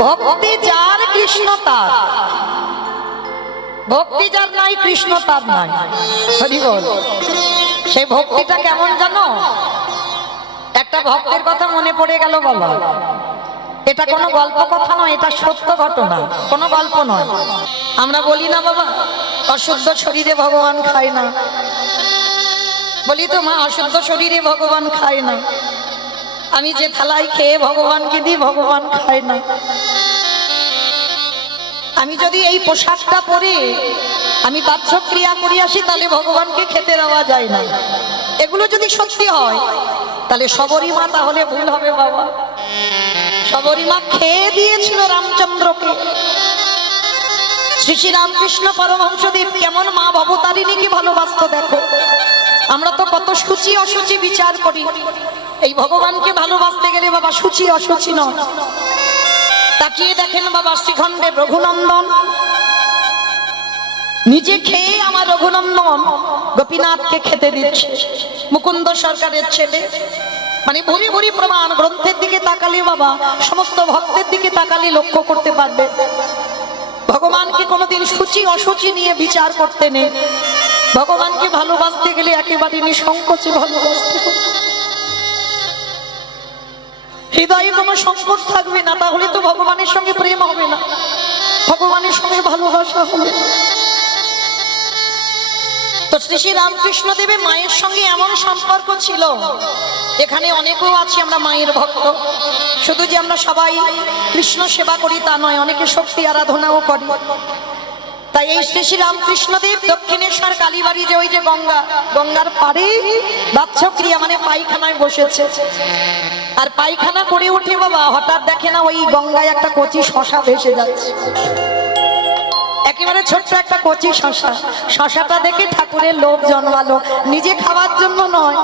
ভক্তি যার কৃষ্ণ তার, ভক্তি যার নাই কৃষ্ণ তার নাই। হরি বল। সেই ভক্তিটা কেমন জানো? একটা ভক্তের কথা মনে পড়ে গেল বাবা। এটা কোনো গল্প কথা নয়, এটা সত্য ঘটনা, কোনো গল্প নয়। আমরা বলি না বাবা অশুদ্ধ শরীরে ভগবান খায় না, বলি তো মা অশুদ্ধ শরীরে ভগবান খায় না। আমি যে থালায় খেয়ে ভগবানকে দিই ভগবান খায় না। আমি যদি এই পোশাকটা পরে আমি বাহ্যক্রিয়া করি আসি তাহলে ভগবানকে খেতে দেওয়া যায় না। এগুলো যদি সত্যি হয় তাহলে শবরী মা তাহলে ভুল হবে বাবা। শবরী মা খেয়ে দিয়েছিল রামচন্দ্রকে। শ্রী শ্রী রামকৃষ্ণ পরমহংসদেব কেমন মা ভবতারিণীকে ভালোবাসতো দেখো। আমরা তো কত সূচি অসুচি বিচার করি, এই ভগবানকে ভালোবাসতে গেলে বাবা সূচি অসুচি নয়। তাকিয়ে দেখেন বাবা শ্রীখণ্ডে রঘুনন্দন নিজে খেয়ে আমার রঘুনন্দন গোপীনাথকে খেতে দিচ্ছে। মুকুন্দ সরকারের ছেলে, মানে ভুরি ভুরি প্রমাণ। গ্রন্থের দিকে তাকালে বাবা সমস্ত ভক্তের দিকে তাকালে লক্ষ্য করতে পারবে ভগবানকে কোনোদিন সূচি অসুচি নিয়ে বিচার করতে নেই। ভগবানকে ভালোবাসতে গেলে একেবারে নিঃসংকোচে ভালোবাসতে হবে। হৃদয়ে কোনো সংকোচ থাকবে না, তাহলে তো ভগবানের সঙ্গে প্রেম হবে না, ভগবানের সঙ্গে ভালোবাসা হবে। তো শ্রী শ্রী রামকৃষ্ণ দেবের মায়ের সঙ্গে এমন সম্পর্ক ছিল। এখানে অনেকেও আছি আমরা মায়ের ভক্ত, শুধু যে আমরা সবাই কৃষ্ণ সেবা করি তা নয়, অনেকে শক্তি আরাধনাও করি। তাই এই শ্রী শ্রী রামকৃষ্ণ দেব দক্ষিণেশ্বর কালীবাড়ি যে ওই যে গঙ্গার পাড়ে বাহ্যক্রিয়া মানে পায়খানায় বসেছে। আর পায়খানা করে উঠে বাবা হঠাৎ দেখে না ওই গঙ্গায় একটা কচি শশা ভেসে যাচ্ছে, একেবারে ছোট্ট একটা কচি শশা। শশাটা দেখে ঠাকুরের লোভ জন্মালো, নিজে খাওয়ার জন্য নয়,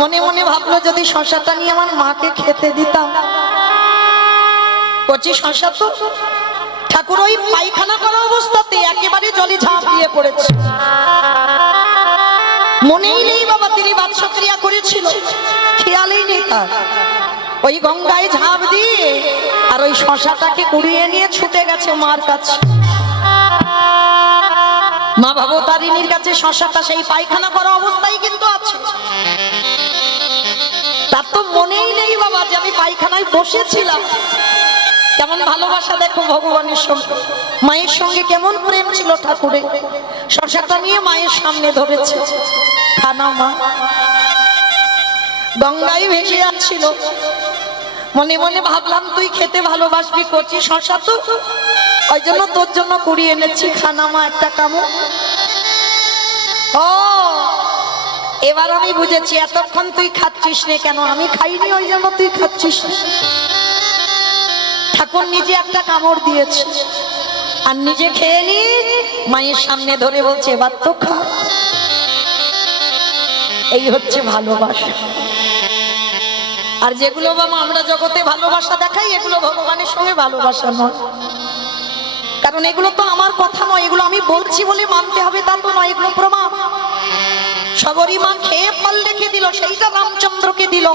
মনে মনে ভাবলো যদি শশাটা নিয়ে আমার মাকে খেতে দিতাম। কচি শশা তো। ঠাকুর ওই পায়খানা করা অবস্থাতে একেবারে জলে ঝাঁপ দিয়ে পড়েছে। মনেই নেই বাবা তিনি বাহ্যক্রিয়া করেছিল, খেয়ালেই নেই তার। ওই গঙ্গায় ঝাঁপ দিয়ে আর ওই শশাটাকে কুড়িয়ে নিয়ে ছুটে গেছে মার কাছে। মা ভবতারিণীর কাছে শশাটা সেই পায়খানা করা অবস্থায় কিন্তু আছে। তার তো মনেই নেই বাবা যে আমি পায়খানায় বসেছিলাম। কেমন ভালোবাসা দেখো ভগবানের সঙ্গে, মায়ের সঙ্গে কেমন প্রেম ছিল ঠাকুরের। শশাটা নিয়ে মায়ের সামনে ধরেছে, খানা মা। গঙ্গায় ভেসে যাচ্ছিল, মনে মনে ভাবলাম তুই খেতে ভালোবাসবি কচি শশা, তো ওই জন্য তোর জন্য কুড়িয়ে এনেছি, খানা মা একটা কামড়। ও এবার আমি বুঝেছি এতক্ষণ তুই খাচ্ছিস রে কেন, আমি খাইনি ওই জন্য তুই খাচ্ছিস। ঠাকুর নিজে একটা কামড় দিয়েছে আর নিজে খেয়ে নি মায়ের সামনে ধরে বলছে এবার তো খা। এই হচ্ছে ভালোবাসা। আর যেগুলো বাবা আমরা জগতে ভালোবাসা দেখাই এগুলো ভগবানের সঙ্গে ভালোবাসা নয়। কারণ এগুলো তো আমার কথা নয়, এগুলো আমি বলছি বলে মানতে হবে তা তো নয়, এগুলো প্রমাণ। শবরী মা খেয়ে ফল রেখে দিল, সেইটা রামচন্দ্রকে দিল।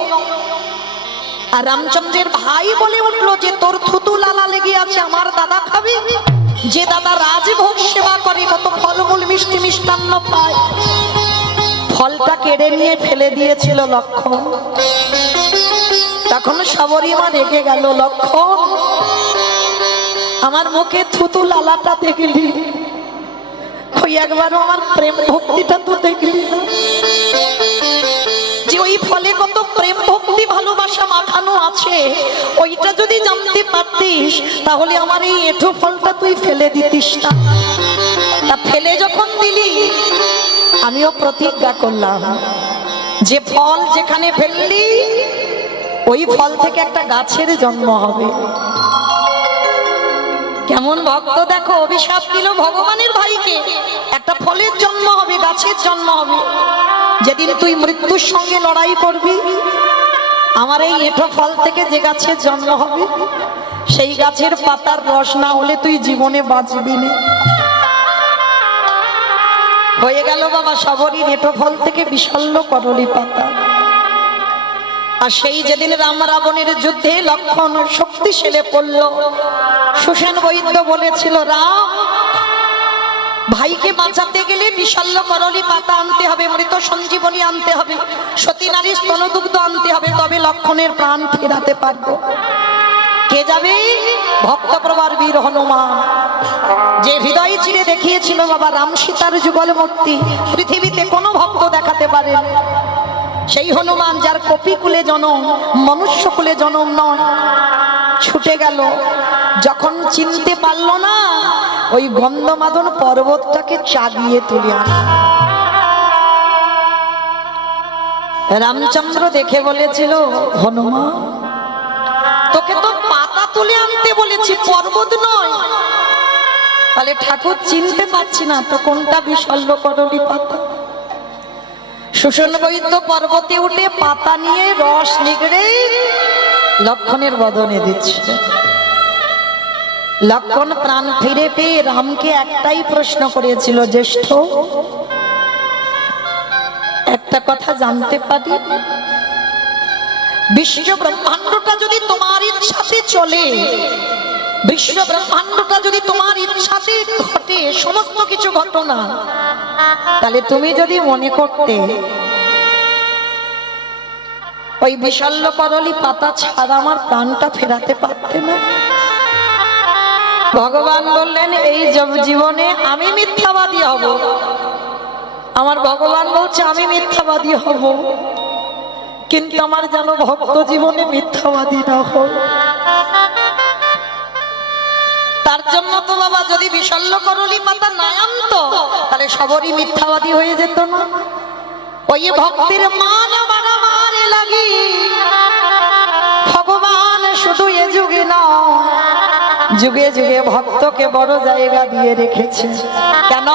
আর রামচন্দ্রের ভাই বলে উঠলো যে তোর থুতু লালা লেগে আছে, আমার দাদা খাবি? যে দাদা রাজভোগ সেবা করে, কত ফলমূল মিষ্টি মিষ্টান্ন পায়, ফলটা কেড়ে নিয়ে ফেলে দিয়েছিল লক্ষণ। তখন শবরী মা রেগে গেল, লক্ষণ আমার মুখে থুতু লালাটা দেখলি, ওই একবারও আমার প্রেম ভক্তিটা তো দেখলি না, যে ওই ফলে কত প্রেম ভক্তি ভালোবাসা মাখানো আছে, ওইটা যদি জানতে পারতিস তাহলে আমার এই এঁঠো ফলটা তুই ফেলে দিতিস না। তা ফেলে যখন দিলি আমিও প্রতিজ্ঞা করলাম যে ফল যেখানে ফেললি ওই ফল থেকে একটা গাছের জন্ম হবে। কেমন ভক্ত দেখো, অভিশাপ দিল ভগবানের ভাইকে, একটা ফলের জন্ম হবে, গাছের জন্ম হবে। যেদিন তুই মৃত্যুর সঙ্গে লড়াই করবি, আমার এই এঁঠো ফল থেকে যে গাছের জন্ম হবে সেই গাছের পাতার রস না হলে তুই জীবনে বাঁচবি না। হয়ে গেল বাবা শবরীর এঁঠো ফল থেকে বিশাল্য করলি পাতা। আর সেই যেদিন রাম রাবণের যুদ্ধে লক্ষণ শক্তিশালী পড়ল, সুসেন বৈদ্য বলেছিল, রাম ভাইকে বাঁচাতে গেলে বিশল্য করলি পাতা আনতে হবে, মৃত সঞ্জীবনী আনতে হবে, সতী নারী স্তনদুগ্ধ আনতে হবে, তবে লক্ষণের প্রাণ ফেরাতে পারবো। কে যাবে? ভক্তপ্রবার বীর হনুমান, যে হৃদয় চিরে দেখিয়েছিল বাবা রাম সীতার যুগল মূর্তি পৃথিবীতে কোনো ভক্ত দেখাতে পারে। সেই হনুমান, যার কপিকুলে জনম, মনুষ্যকুলে জনম নয়, ছুটে গেল। যখন চিনতে পারল না, ওই গন্ধমাদন পর্বতটাকে চাগিয়ে তুলে আনল। রামচন্দ্র দেখে বলেছিল, হনুমান তোকে তো পাতা তুলে আনতে বলেছি, পর্বত নয়। তাহলে ঠাকুর চিনতে পারছি না তো কোনটা বিশল্য করলি পাতা। সুসেন বৈদ্য পর্বতে উঠে পাতা নিয়ে রস নিগড়ে লক্ষণের বদনে দিচ্ছে। লক্ষণ প্রাণ ফিরে পেয়ে রামকে একটাই প্রশ্ন করেছিল, জ্যেষ্ঠ একটা কথা জানতে পারি? বিশ্ব ব্রহ্মাণ্ডটা যদি তোমার ইচ্ছাতে চলে, বিশ্ব ব্রহ্মাণ্ডটা যদি তোমার ইচ্ছাতে ঘটে, সমস্ত কিছু ঘটনা, তাহলে তুমি যদি মনে করতে ওই বিশল্য করলি পাতা ছাড়া আমার প্রাণটা ফেরাতে পারতে না? ভগবান বললেন, এই জীবনে আমি মিথ্যাবাদী হব। আমার ভগবান বলছে আমি মিথ্যাবাদী হব, কিন্তু আমার যেন ভক্ত জীবনে মিথ্যাবাদী না হয়। তার জন্য তো বাবা যদি বিশল্য করলি পাতা না আনতো, তাহলে সবরই মিথ্যাবাদী হয়ে যেত না? ওই ভক্তির মান মারামারি লাগি ভগবান শুধু এ যুগে না, যুগে যুগে ভক্তকে বড় জায়গা দিয়ে রেখেছে। কেন?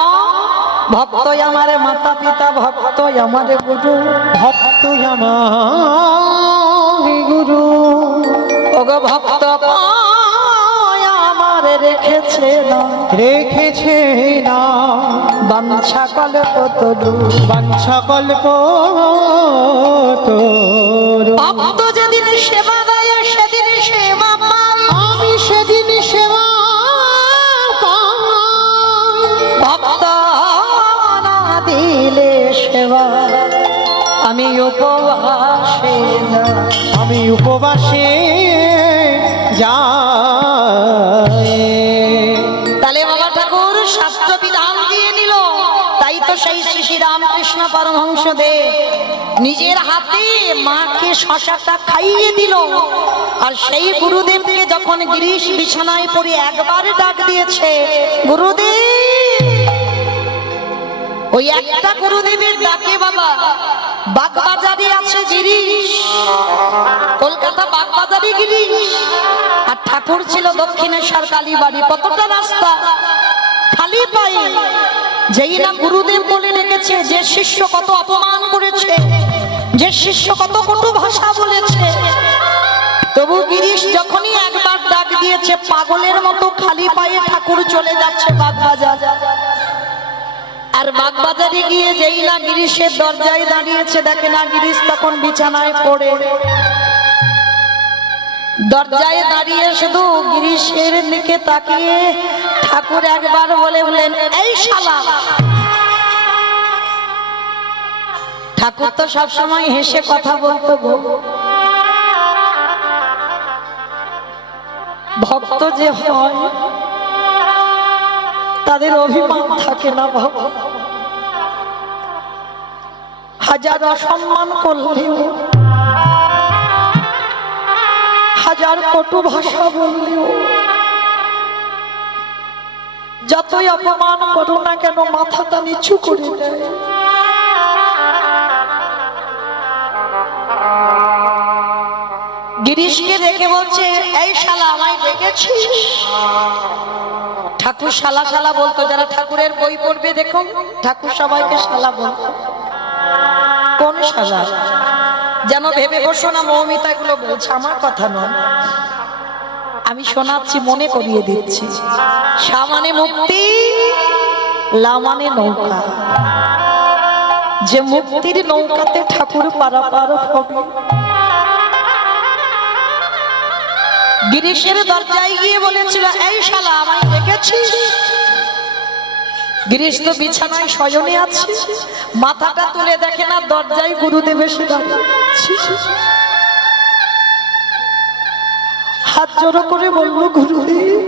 ভক্তই আমার মাতা পিতা, ভক্তই আমার গুরু, ভক্তই আমার গুরু। ওগো ভক্ত আমার রেখেছে না, রেখেছে না বাঞ্ছা কল্প তরু, বাঞ্ছা কল্প তরু। ভক্ত যেদিন সেবা দেয় সেদিন সেবা পাই, আমি সেদিন সেবা পাই। ভক্ত না দিলে সেবা আমি উপবাসে যাই, আমি উপবাসে যাই। তাহলে বাবা ঠাকুর শাস্ত্র বিধান দিয়ে নিল। তাই তো সেই শ্রী শ্রী রামকৃষ্ণ পরমহংস দেব নিজের হাতে মাকে শশাটা খাইয়ে দিল। আর সেই গুরুদেবকে যখন গিরিশ বিছানায় পড়ে একবার ডাক দিয়েছে, গুরুদেব, ওই একটা গুরুদেবের ডাকে বাবা বাগবাজারে আছে গিরিশ, কলকাতা বাগবাজারে গিরিশ, আর ঠাকুর ছিল দক্ষিণেশ্বর কালীবাড়ি। কতটা রাস্তা খালি পায়ে, যেই না গুরুদেব বলে রেখেছে, যে শিষ্য কত অপমান করেছে, যে শিষ্য কত কটু ভাষা বলেছে, তবু গিরিশ যখনই একবার ডাক দিয়েছে, পাগলের মতো খালি পায়ে ঠাকুর চলে যাচ্ছে বাগবাজার। আর বাগবাজারে গিয়ে যেই না গিরিশের দরজায় দাঁড়িয়েছে, দেখে না গিরিশ তখন বিছানায় পড়ে। দরজায় দাঁড়িয়ে শুধু গিরিশের দিকে তাকিয়ে ঠাকুর একবার বললেন, এই শালা। ঠাকুর তো সবসময় হেসে কথা বলতো গো। ভক্ত যে হয় তাদের অভিমান থাকে না। হাজার অসম্মান করলেও, হাজার কটু ভাষা বললেও, যতই অপমান করো না কেন মাথাটা নিচু করে দেয়। গিরিশকে দেখে বলছে, এই শালা আমায় ডেকেছিস? ঠাকুর শালা শালা বলতো, যারা ঠাকুরের বই পড়বে দেখো, ঠাকুর সবাইকে শালা বলতো। কোন শালা? যেন ভেবে বসো না মৌমিতা এগুলো বলছে, আমার কথা নয়, আমি শোনাচ্ছি, মনে করিয়ে দিচ্ছি। সা মানে মুক্তি, লা মানে নৌকা। যে মুক্তির নৌকাতে ঠাকুর পারাপার হবে, গিরিশের দরজায় গিয়ে বলেছিল, এই শালা আমায় দেখেছিস? গিরিশ তো বিছানায় শয়নে আছে, মাথাটা তুলে দেখে না দরজায় গুরুদেব এসে দাঁড়িয়ে আছে। হাত জড়ো করে বলল, গুরুদেব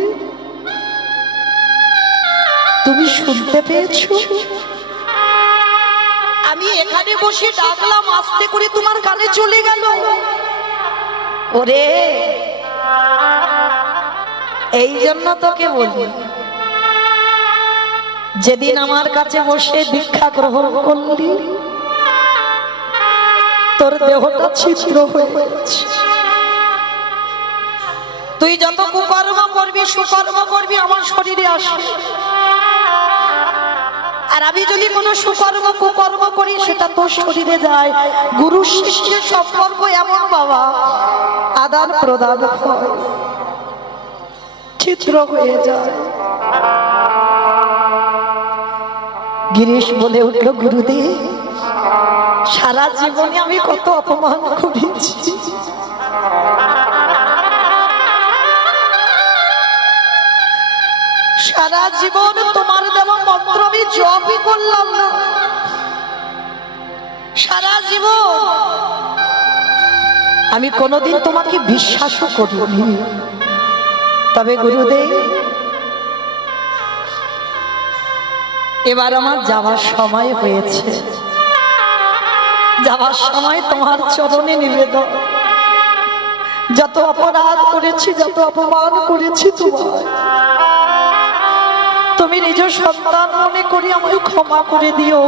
তুমি শুনতে পেয়েছো? আমি এখানে বসে ডাকলাম, আস্তে করে তোমার কানে চলে গেল। ওরে এই জন্য তোকে বলি, যেদিন আমার কাছে বসে দীক্ষা গ্রহণ করলি তোর দেহটা ছিদ্র হয়ে গেছে। তুই যত কুকর্ম করবি সুকর্ম করবি আমার শরীরে আসে, আর আমি যদি কোনো সুকর্ম কুকর্ম করি সেটা তোর শরীরে যায়। গুরু শিষ্যের সম্পর্ক এমন বাবা, আদান প্রদান হয়, ছিদ্র হয়ে যায়। গিরিশ বলে উঠল, গুরুদেব সারা জীবনে আমি কত অপমান করেছি, সারা জীবন তোমার দেওয়া মন্ত্র আমি জপই করলাম না, সারা জীবন আমি কোনোদিন তোমাকে বিশ্বাসও করিনি। তবে গুরুদেব এবার আমার যাওয়ার সময় হয়েছে, যাওয়ার সময় তোমার চরণে নিবেদন, যত অপরাধ করেছি যত অপমান করেছি তোমার, তুমি নিজ সন্তান মনে করি আমাকে ক্ষমা করে দিও,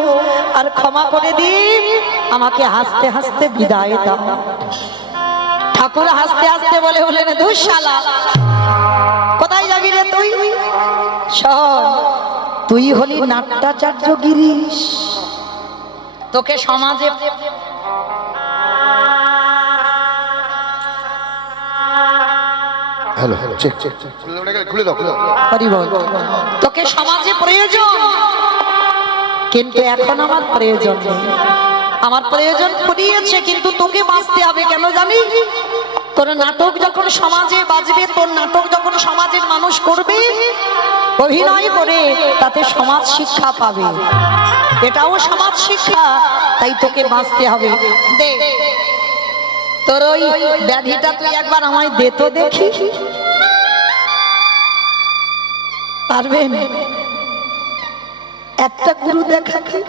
আর ক্ষমা করে দিন আমাকে হাসতে হাসতে বিদায় দাও। ঠাকুর হাসতে হাসতে বলে বলেন, ধুর শালা কোথায় যাবি রে তুই? শোন, তুই হলি নাট্যাচার্য গিরিশ, তোকে সমাজে হ্যালো চেক চেক খুলে দাও হরি বল, তোকে সমাজে প্রয়োজন, কিন্তু এখন আমার প্রয়োজন নেই। আমার প্রয়োজন ফুরিয়েছে, কিন্তু তোকে বাঁচতে হবে। কেন জানিস? তোর নাটক যখন সমাজে বাজবে, তোর নাটক যখন সমাজের মানুষ করবে, অভিনয় করে তাতে সমাজ শিক্ষা পাবে, এটাও সমাজ শিক্ষা, তাই তোকে বাঁচতে হবে। দে তোর ওই ব্যাধিটা তুই একবার আমায় দে তো দেখি, পারবেন? একটা গুরু দেখাকে।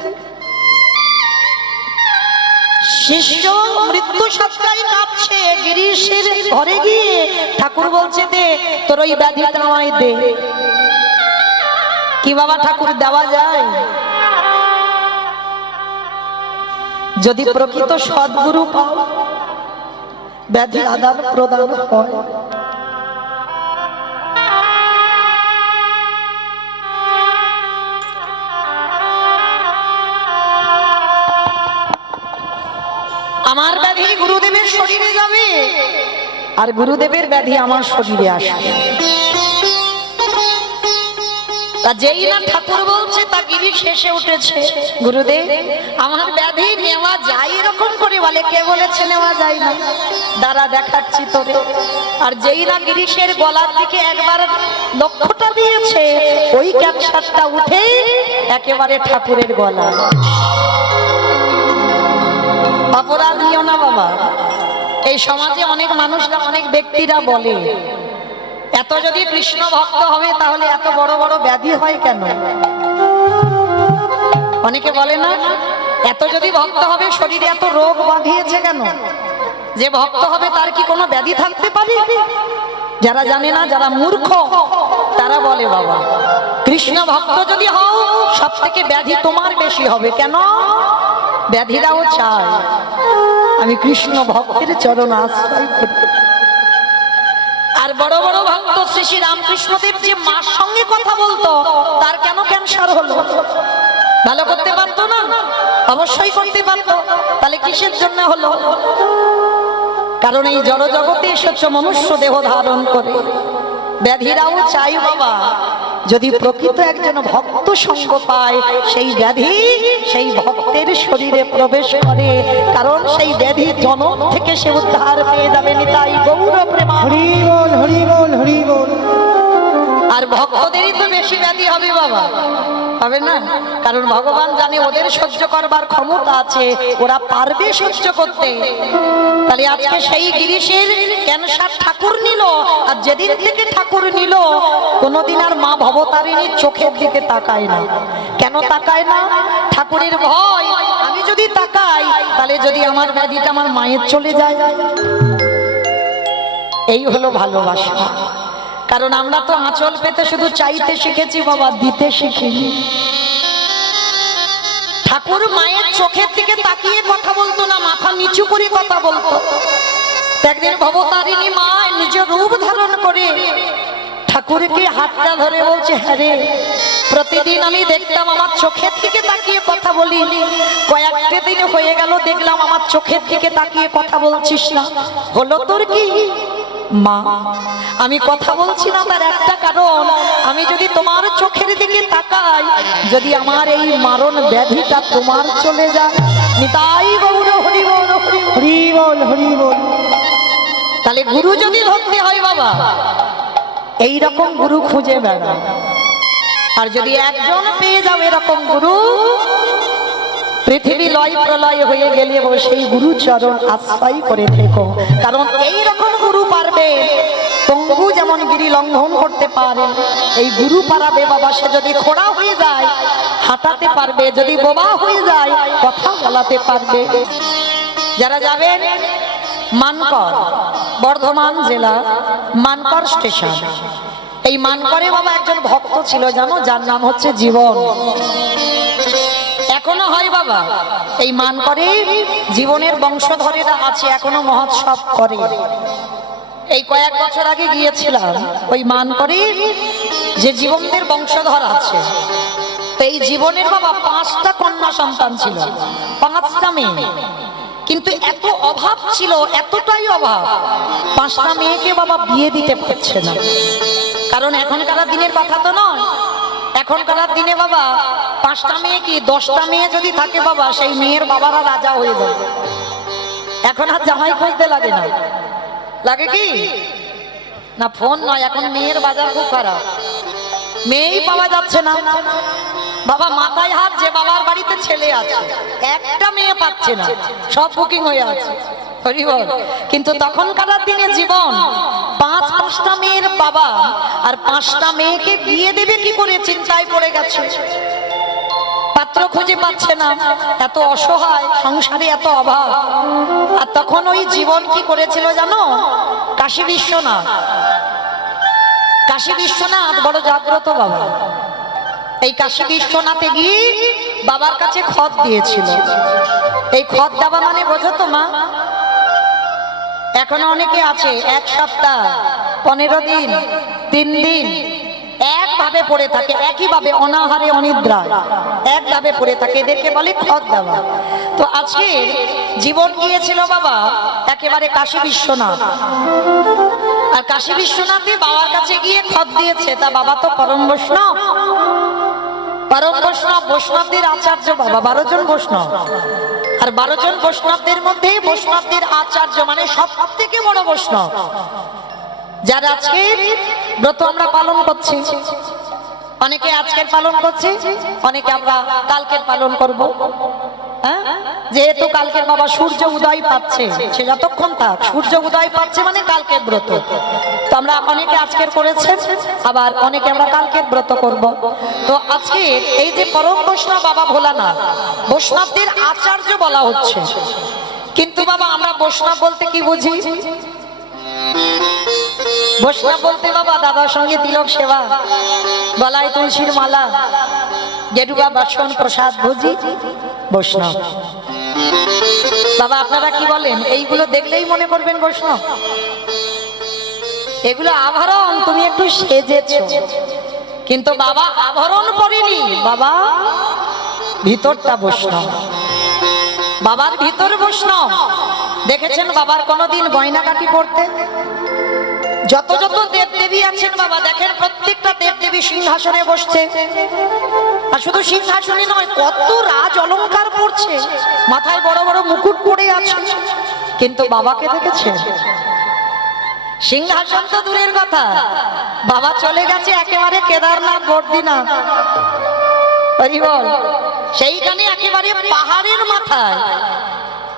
শিষ্য মৃত্যু সজ্জায় কাঁপছে, গিরিশের ঘরে গিয়ে ঠাকুর বলছে, দে তোর ওই ব্যাধিটা আমায় দে। কি বাবা ঠাকুর দেওয়া যায়? যদি প্রকৃত সদ্গুরু পাও ব্যাধি আদান প্রদান হয়। আমার ব্যাধি গুরুদেবের শরীরে যাবে, আর গুরুদেবের ব্যাধি আমার শরীরে আসবে। তা যেই না ঠাকুর বলছে তা গিরিশ হেসে উঠেছে, গুরুদেব আমার ব্যাধি নেওয়া যায় এরকম করে বলে। কে বলেছে নেওয়া যায় না? দাঁড়া দেখাচ্ছি তোরে। আর যেই না গিরিশের গলার দিকে একবার লক্ষ্যটা দিয়েছে, ওই ক্যান্সারটা উঠে একেবারে ঠাকুরের গলা। অপরাধ নিও না বাবা। এই সমাজে অনেক মানুষরা, অনেক ব্যক্তিরা বলে, এত যদি কৃষ্ণ ভক্ত হবে তাহলে এত বড় বড় ব্যাধি হয় কেন? অনেকে বলে না, এত যদি ভক্ত হবে শরীরে এত রোগ বাঁধিয়েছে কেন? যে ভক্ত হবে তার কি কোনো ব্যাধি থাকতে পারে? যারা জানে না, যারা মূর্খ, তারা বলে বাবা কৃষ্ণ ভক্ত যদি হও সব থেকে ব্যাধি তোমার বেশি হবে। কেন? ব্যাধিরাও চায় আমি কৃষ্ণ ভক্তের চরণ আশ্রয় করি। আর বড় বড় ভক্ত শ্রী শ্রী রামকৃষ্ণদেব যে মার সঙ্গে কথা বলতো, তার কেন ক্যান্সার হলো? ভালো করতে পারতো না? অবশ্যই করতে পারতো। তাহলে কিসের জন্য হলো? কারণ এই জড় জগতে এসেছ মনুষ্য দেহ ধারণ করে। ব্যাধিরাও চাই বাবা যদি প্রকৃত একজন ভক্ত সঙ্গ পায় সেই ব্যাধি সেই ভক্তের শরীরে প্রবেশ করে, কারণ সেই ব্যাধি জনম থেকে সে উদ্ধার পেয়ে যাবে। নিতাই গৌর প্রেমা। হরি বল, হরি বল, হরি বল। আর ভক্তদেরই তো বেশি ব্যাধি হবে বাবা, হবে না? কারণ ভগবান জানে ওদের সহ্য করবার ক্ষমতা আছে, ওরা পারবে সহ্য করতে। তাহলে আজকে সেই গিরিশের ক্যান্সার ঠাকুর নিল, আর যেদিন থেকে ঠাকুর নিল কোনোদিন আর মা ভবতারিণীর চোখের দিকে তাকায় না। কেন তাকায় না? ঠাকুরের ভয়, আমি যদি তাকাই তাহলে যদি আমার ব্যাধিটা আমার মায়ের চলে যায়। এই হলো ভালোবাসা। কারণ আমরা তো আঁচল পেতে শুধু চাইতে শিখেছি বাবা, দিতে শিখিনি। ঠাকুর মায়ের চোখের দিকে তাকিয়ে কথা বলতো না, মাথা নিচু করে কথা বলতো। একদিন ভবতারিণী মা নিজের রূপ ধারণ করে ঠাকুরকে হাতটা ধরে বলছে, হ্যাঁ রে, প্রতিদিন আমি দেখতাম আমার চোখের দিকে তাকিয়ে কথা বলি, কয়েকটা দিন হয়ে গেল দেখলাম আমার চোখের দিকে তাকিয়ে কথা বলছিস না, হলো তোর কি? মা, আমি কথা বলছি না তার একটা কারণ, আমি যদি তোমার চোখের দিকে তাকাই, যদি আমার এই মারণ ব্যাধিটা তোমার চলে যায়। নিতাই গৌর হরি বল, হরি বল, হরি বল, হরি বল। তাহলে গুরু যদি ধরতে হয় বাবা, এই রকম গুরু খুঁজে বেড়া। আর যদি একজন পেয়ে যাও এরকম গুরু, পৃথিবী লয় প্রলয় হয়ে গেলে সেই গুরু চরণ আশ্রয় করে থেকো। কারণ এই রকম গুরু পারবে, পঙ্গু যেমন গিরি লঙ্ঘন করতে পারে, এই গুরু পারাবে বাবা। সে যদি খোড়া হয়ে যায় হাঁটাতে পারবে, যদি বোবা হয়ে যায় কথা বলাতে পারবে। যারা যাবেন মানকর, বর্ধমান জেলা মানকর স্টেশন, এই মানকরে বাবা একজন ভক্ত ছিল জানো, যার নাম হচ্ছে জীবন। এখনো হয় বাবা, এই মানকরে জীবনের বংশধরেরা আছে, এখনো মহোৎসব করে। এই কয়েক বছর আগে গিয়েছিলাম ওই মানকরে, যে জীবনদের বংশধর আছে, তো এই জীবনের বাবা 5টা কন্যা সন্তান ছিল, 5টা মেয়ে। কিন্তু এত অভাব ছিল, এতটাই অভাব, 5টা মেয়েকে বাবা বিয়ে দিতে পারছে না। কারণ এখনকার দিনের কথা তো নয়, এখনকার দিনে বাবা 5টা মেয়ে কি 10টা মেয়ে যদি থাকে বাবা, সেই মেয়ের বাবারা রাজা হয়ে যায়। এখন আর জামাই খুঁজতে লাগে না, লাগে কি না? ফোন নয়, এখন মেয়ের বাজার খুব খারাপ, মেয়েই পাওয়া যাচ্ছে না বাবা। মাথায় হাত, যে বাবার বাড়িতে ছেলে আছে একটা মেয়ে পাচ্ছে না, সব বুকিং হয়ে আছে। হরি বল। কিন্তু তখনকার দিনে জীবন 5টা মেয়ের বাবা, আর 5টা মেয়েকে বিয়ে দেবে কি করে চিন্তায় পড়ে গেছে। পাত্র খুঁজে পাচ্ছে না, এত অসহায়, সংসারে এত অভাব। আর তখন ওই জীবন কি করেছিল জানো? কাশী বিশ্বনাথ, কাশী বিশ্বনাথ বড় জাগ্রত বাবা। এই কাশী বিশ্বনাথে গিয়ে বাবার কাছে খত দিয়েছিল। এই খত দেওয়া মানে বোঝো তো মা? এখনো অনেকে আছে 1 সপ্তাহ, 15 দিন, 3 দিন একভাবে পড়ে থাকে, একইভাবে অনাহারে অনিদ্রায় একভাবে পড়ে থাকে, এদেরকে বলে খত দেওয়া। তো আজকে জীবন গিয়েছিল বাবা একেবারে কাশী বিশ্বনাথ, আর কাশী বিশ্বনাথে বাবার কাছে গিয়ে খত দিয়েছে। তা বাবা তো পরম বৈষ্ণব, পরম বৈষ্ণব, বৈষ্ণবদের আচার্য বাবা, 12 জন বৈষ্ণব। আর 12 জন বৈষ্ণবদের মধ্যে বৈষ্ণবদের আচার্য মানে সব থেকে বড় বৈষ্ণব, যার আজকে ব্রত আমরা পালন করছি। অনেকে আজকের পালন করছি, অনেকে আমরা কালকের পালন করব। হ্যাঁ, যেহেতু কালকের বাবা সূর্য উদয় পাচ্ছে, সে যতক্ষণ থাক সূর্য উদয় পাচ্ছে মানে কালকের ব্রত। তো আমরা অনেকে আজকের করেছেন, আবার অনেকে আমরা কালকের ব্রত করব। তো আজকে এই যে পরম বৈষ্ণব বাবা ভোলানাথ, বৈষ্ণবদের আচার্য বলা হচ্ছে। কিন্তু বাবা আমরা বৈষ্ণব বলতে কি বুঝি? বৈষ্ণব বলতে বাবা দাদার সঙ্গে তিলক সেবা, গলায় তুলসীর মালা, গেরুয়া বাসন প্রসাদ ভোজি বৈষ্ণব। বাবা আপনারা কি বলেন? এইগুলো দেখলেই মনে করবেন বৈষ্ণব? এগুলো আভরণ, তুমি একটু সেজেছো, কিন্তু বাবা আভরণ পরেনি, বাবা ভিতরটা বৈষ্ণব, বাবার ভিতর বৈষ্ণব। দেখেছেন বাবার কোনোদিন গয়নাকাটি পড়তে? যত যত দেব দেবী আছেন বাবা দেখেন প্রত্যেকটা দেব দেবী সিংহাসনে বসছে, আর শুধু সিংহাসনে নয়, কত রাজ অলংকার পড়ছে, মাথায় বড় বড় মুকুট পরে আছে, কিন্তু বাবাকে দেখেছে? সিংহাসন তো দূরের কথা, বাবা চলে গেছে একেবারে কেদারনাথ বদ্রীনাথ, হরি বল, সেইখানে একেবারে পাহাড়ের মাথায়।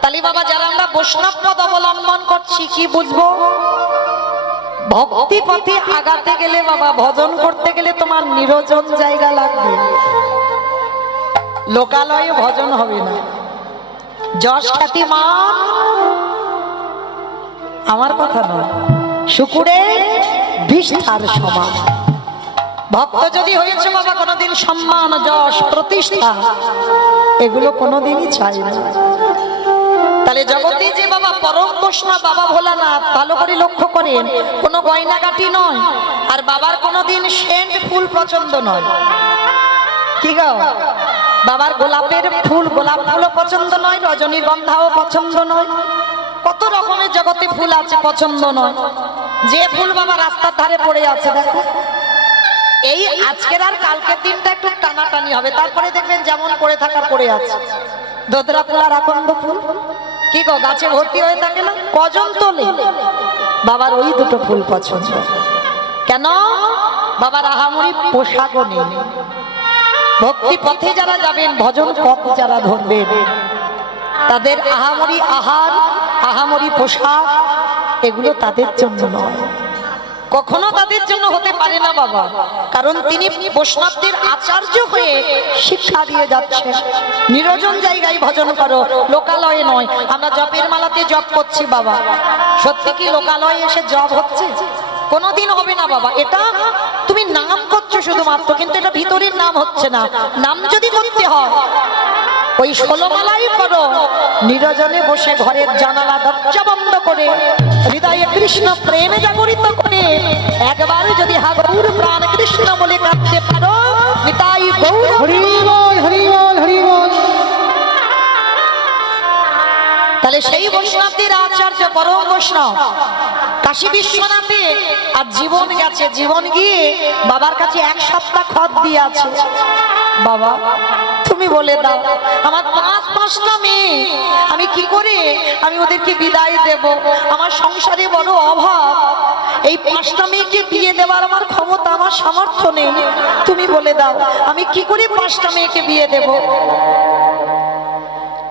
তালি বাবা, যারা আমরা বৈষ্ণব পদ অবলম্বন করছি, কি বুঝবো? ভক্তি পথে আগাতে গেলে বাবা, ভজন করতে গেলে তোমার নিরজন জায়গা লাগবে, লোকালয়ে ভজন হবে না। যশ খ্যাতি মান আমার কথা নয়, শুকুরের বিষ্ঠার সমান। ভক্ত যদি হয়েছে বাবা, কোনোদিন সম্মান, যশ, প্রতিষ্ঠা এগুলো কোনোদিনই চাই না। তাহলে জগতে যে বাবা পরম বৈষ্ণব বাবা ভোলানাথ, ভালো করে লক্ষ্য করেন, কোনো গয়নাগাটি নয়, আর বাবার কোনোদিন সেন্ট ফুল পছন্দ নয়। কি গো, বাবার গোলাপের ফুল, গোলাপ ফুলও পছন্দ নয়, রজনীগন্ধাও পছন্দ নয়, কত রকমের জগতে ফুল আছে, পছন্দ নয়। যে ফুল বাবা রাস্তার ধারে পড়ে আছে, দেখো, এই আজকের আর কালকের দিনটা একটু টানাটানি হবে, তারপরে দেখবেন যেমন পড়ে থাকার পড়ে আছে। দোদরা ফুল আর আকন্দ ফুল কি গো, গাছে ভর্তি হয়ে থাকে না, কজন তোলে? বাবার ওই দুটো ফুল পছন্দ। কেন? বাবার আহামরি পোশাকও নেই। ভক্তি পথে যারা যাবেন, ভজন পথ যারা ধরবেন, তাদের আহামরি আহার, আহামরি পোশাক এগুলো তাদের জন্য নয়, কখনো তাদের জন্য হতে পারে না বাবা। কারণ তিনি বৈষ্ণবদের আচার্য হয়ে শিক্ষা দিয়ে যাচ্ছে, নিরজন জায়গায় ভজন করো, লোকালয়ে নয়। আমরা জপের মালাতে জপ করছি বাবা, সত্যি কি লোকালয়ে এসে জপ হচ্ছে? কোনোদিন হবে না বাবা। এটা তুমি নাম করছো শুধুমাত্র, কিন্তু এটা ভিতরের নাম হচ্ছে না। নাম যদি করতে হয় ওই 16 মালাই করো, নিরজনে বসে ঘরের জানালা দরজা বন্ধ করে, হৃদয়ে কৃষ্ণ প্রেমে জাগরিত করে, একবার যদি হা গৌর প্রাণ কৃষ্ণ বলে কাঁদতে পারো, নিতাই গৌর। হরি বল, হরি বল, হরি বল। তাহলে সেই বৈষ্ণবদের আচার্য পরম বৈষ্ণব কাশী বিশ্বনাথে আর জীবন গেছে, জীবন গিয়ে বাবার কাছে 1 সপ্তাহ খত দিয়ে আছে। বাবা তুমি বলে দাও, আমার 5টা মেয়ে, আমি কি করে আমি ওদেরকে বিদায় দেব? আমার সংসারে বড় অভাব, এই 5টা মেয়েকে বিয়ে দেওয়ার আমার ক্ষমতা, আমার সামর্থ্য নেই, তুমি বলে দাও আমি কি করে 5টা মেয়েকে বিয়ে দেব?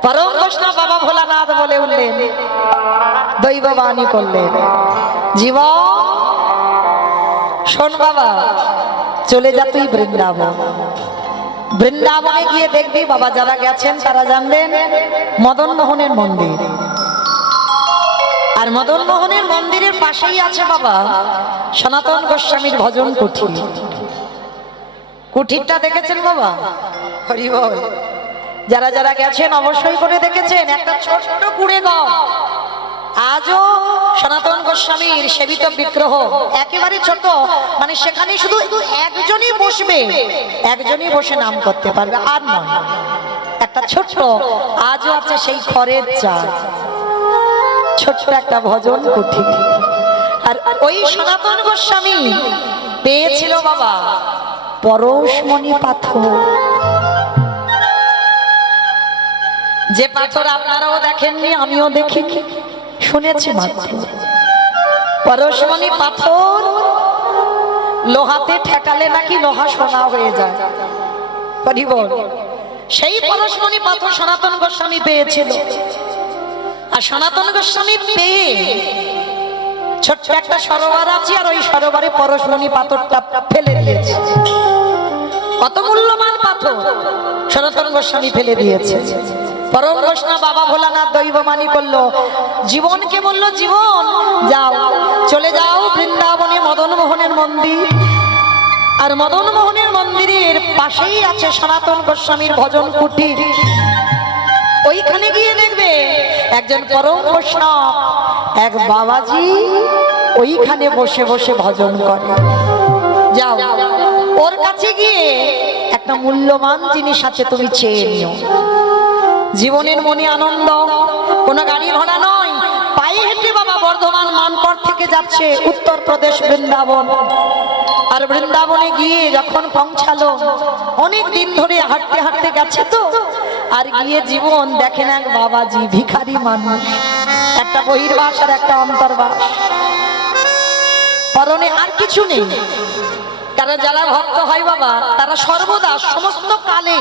পরম বৈষ্ণব বাবা ভোলানাথ বলে উঠলেন, দৈববাণী করলেন, জীবন শোন বাবা, চলে যা তুই বৃন্দাবন। বৃন্দাবনে গিয়ে দেখবি বাবা, যারা গেছেন তারা জানবেন, মদন মোহনের মন্দির, আর মদন মোহনের মন্দিরের পাশেই আছে বাবা সনাতন গোস্বামীর ভজন কুঠির। কুঠিরটা দেখেছেন বাবা? হরি বল। যারা যারা গেছেন অবশ্যই করে দেখেছেন, একটা ছোট্ট কুড়ে ঘর, আজও সনাতন গোস্বামীর সেবিত বিগ্রহ, একেবারে ছোট, মানে সেখানে শুধু একজনই বসবে, একজনই বসে নাম করতে পারবে, আর নয়। একটা ছোট্ট আজও আছে সেই খড়ের চাল, ছোট্ট একটা ভজন কুঠির। আর ওই সনাতন গোস্বামী পেয়েছিল বাবা পরশমণি পাথর, যে পাথর আপনারাও দেখেননি, আমিও দেখিনি, শুনেছি মাত্র। পরশমণি পাথর লোহাতে ঠেকালে নাকি লোহা সোনা হয়ে যায়। সেই পরশমণি পাথর সনাতন গোস্বামী পেয়েছিল, আর সনাতন গোস্বামী পেয়ে ছোট্ট একটা সরোবর আছে, আর ওই সরোবরে পরশমণি পাথরটা ফেলে দিয়েছে। কত মূল্যবান পাথর সনাতন গোস্বামী ফেলে দিয়েছে। পরম বৈষ্ণব বাবা ভোলানাথ দৈববাণী করলো, জীবনকে বললো, জীবন যাও, চলে যাও বৃন্দাবনে মদন মোহনের মন্দির, আর মদন মোহনের মন্দিরের পাশেই আছে সনাতন গোস্বামীর ভজন কুটির। ওইখানে গিয়ে দেখবে একজন পরম বৈষ্ণব, এক বাবাজি ওইখানে বসে বসে ভজন করে। যাও ওর কাছে গিয়ে একটা মূল্যবান জিনিস আছে, তুমি চেয়ে নিও। জীবনের মনে আনন্দ, কোনো গাড়ি ভাড়া নয়, পায়ে হেঁটে বাবা বর্ধমান মানকড় থেকে যাচ্ছে উত্তরপ্রদেশ বৃন্দাবন। আর বৃন্দাবনে গিয়ে যখন পৌঁছালো, অনেক দিন ধরে হাঁটতে হাঁটতে গেছে তো, আর গিয়ে জীবন দেখেন এক বাবাজি ভিখারি মানুষ, একটা বহির্বাস আর একটা অন্তর্বাস, পরনে আর কিছু নেই। কারণ যারা ভক্ত হয় বাবা, তারা সর্বদা সমস্ত কালে,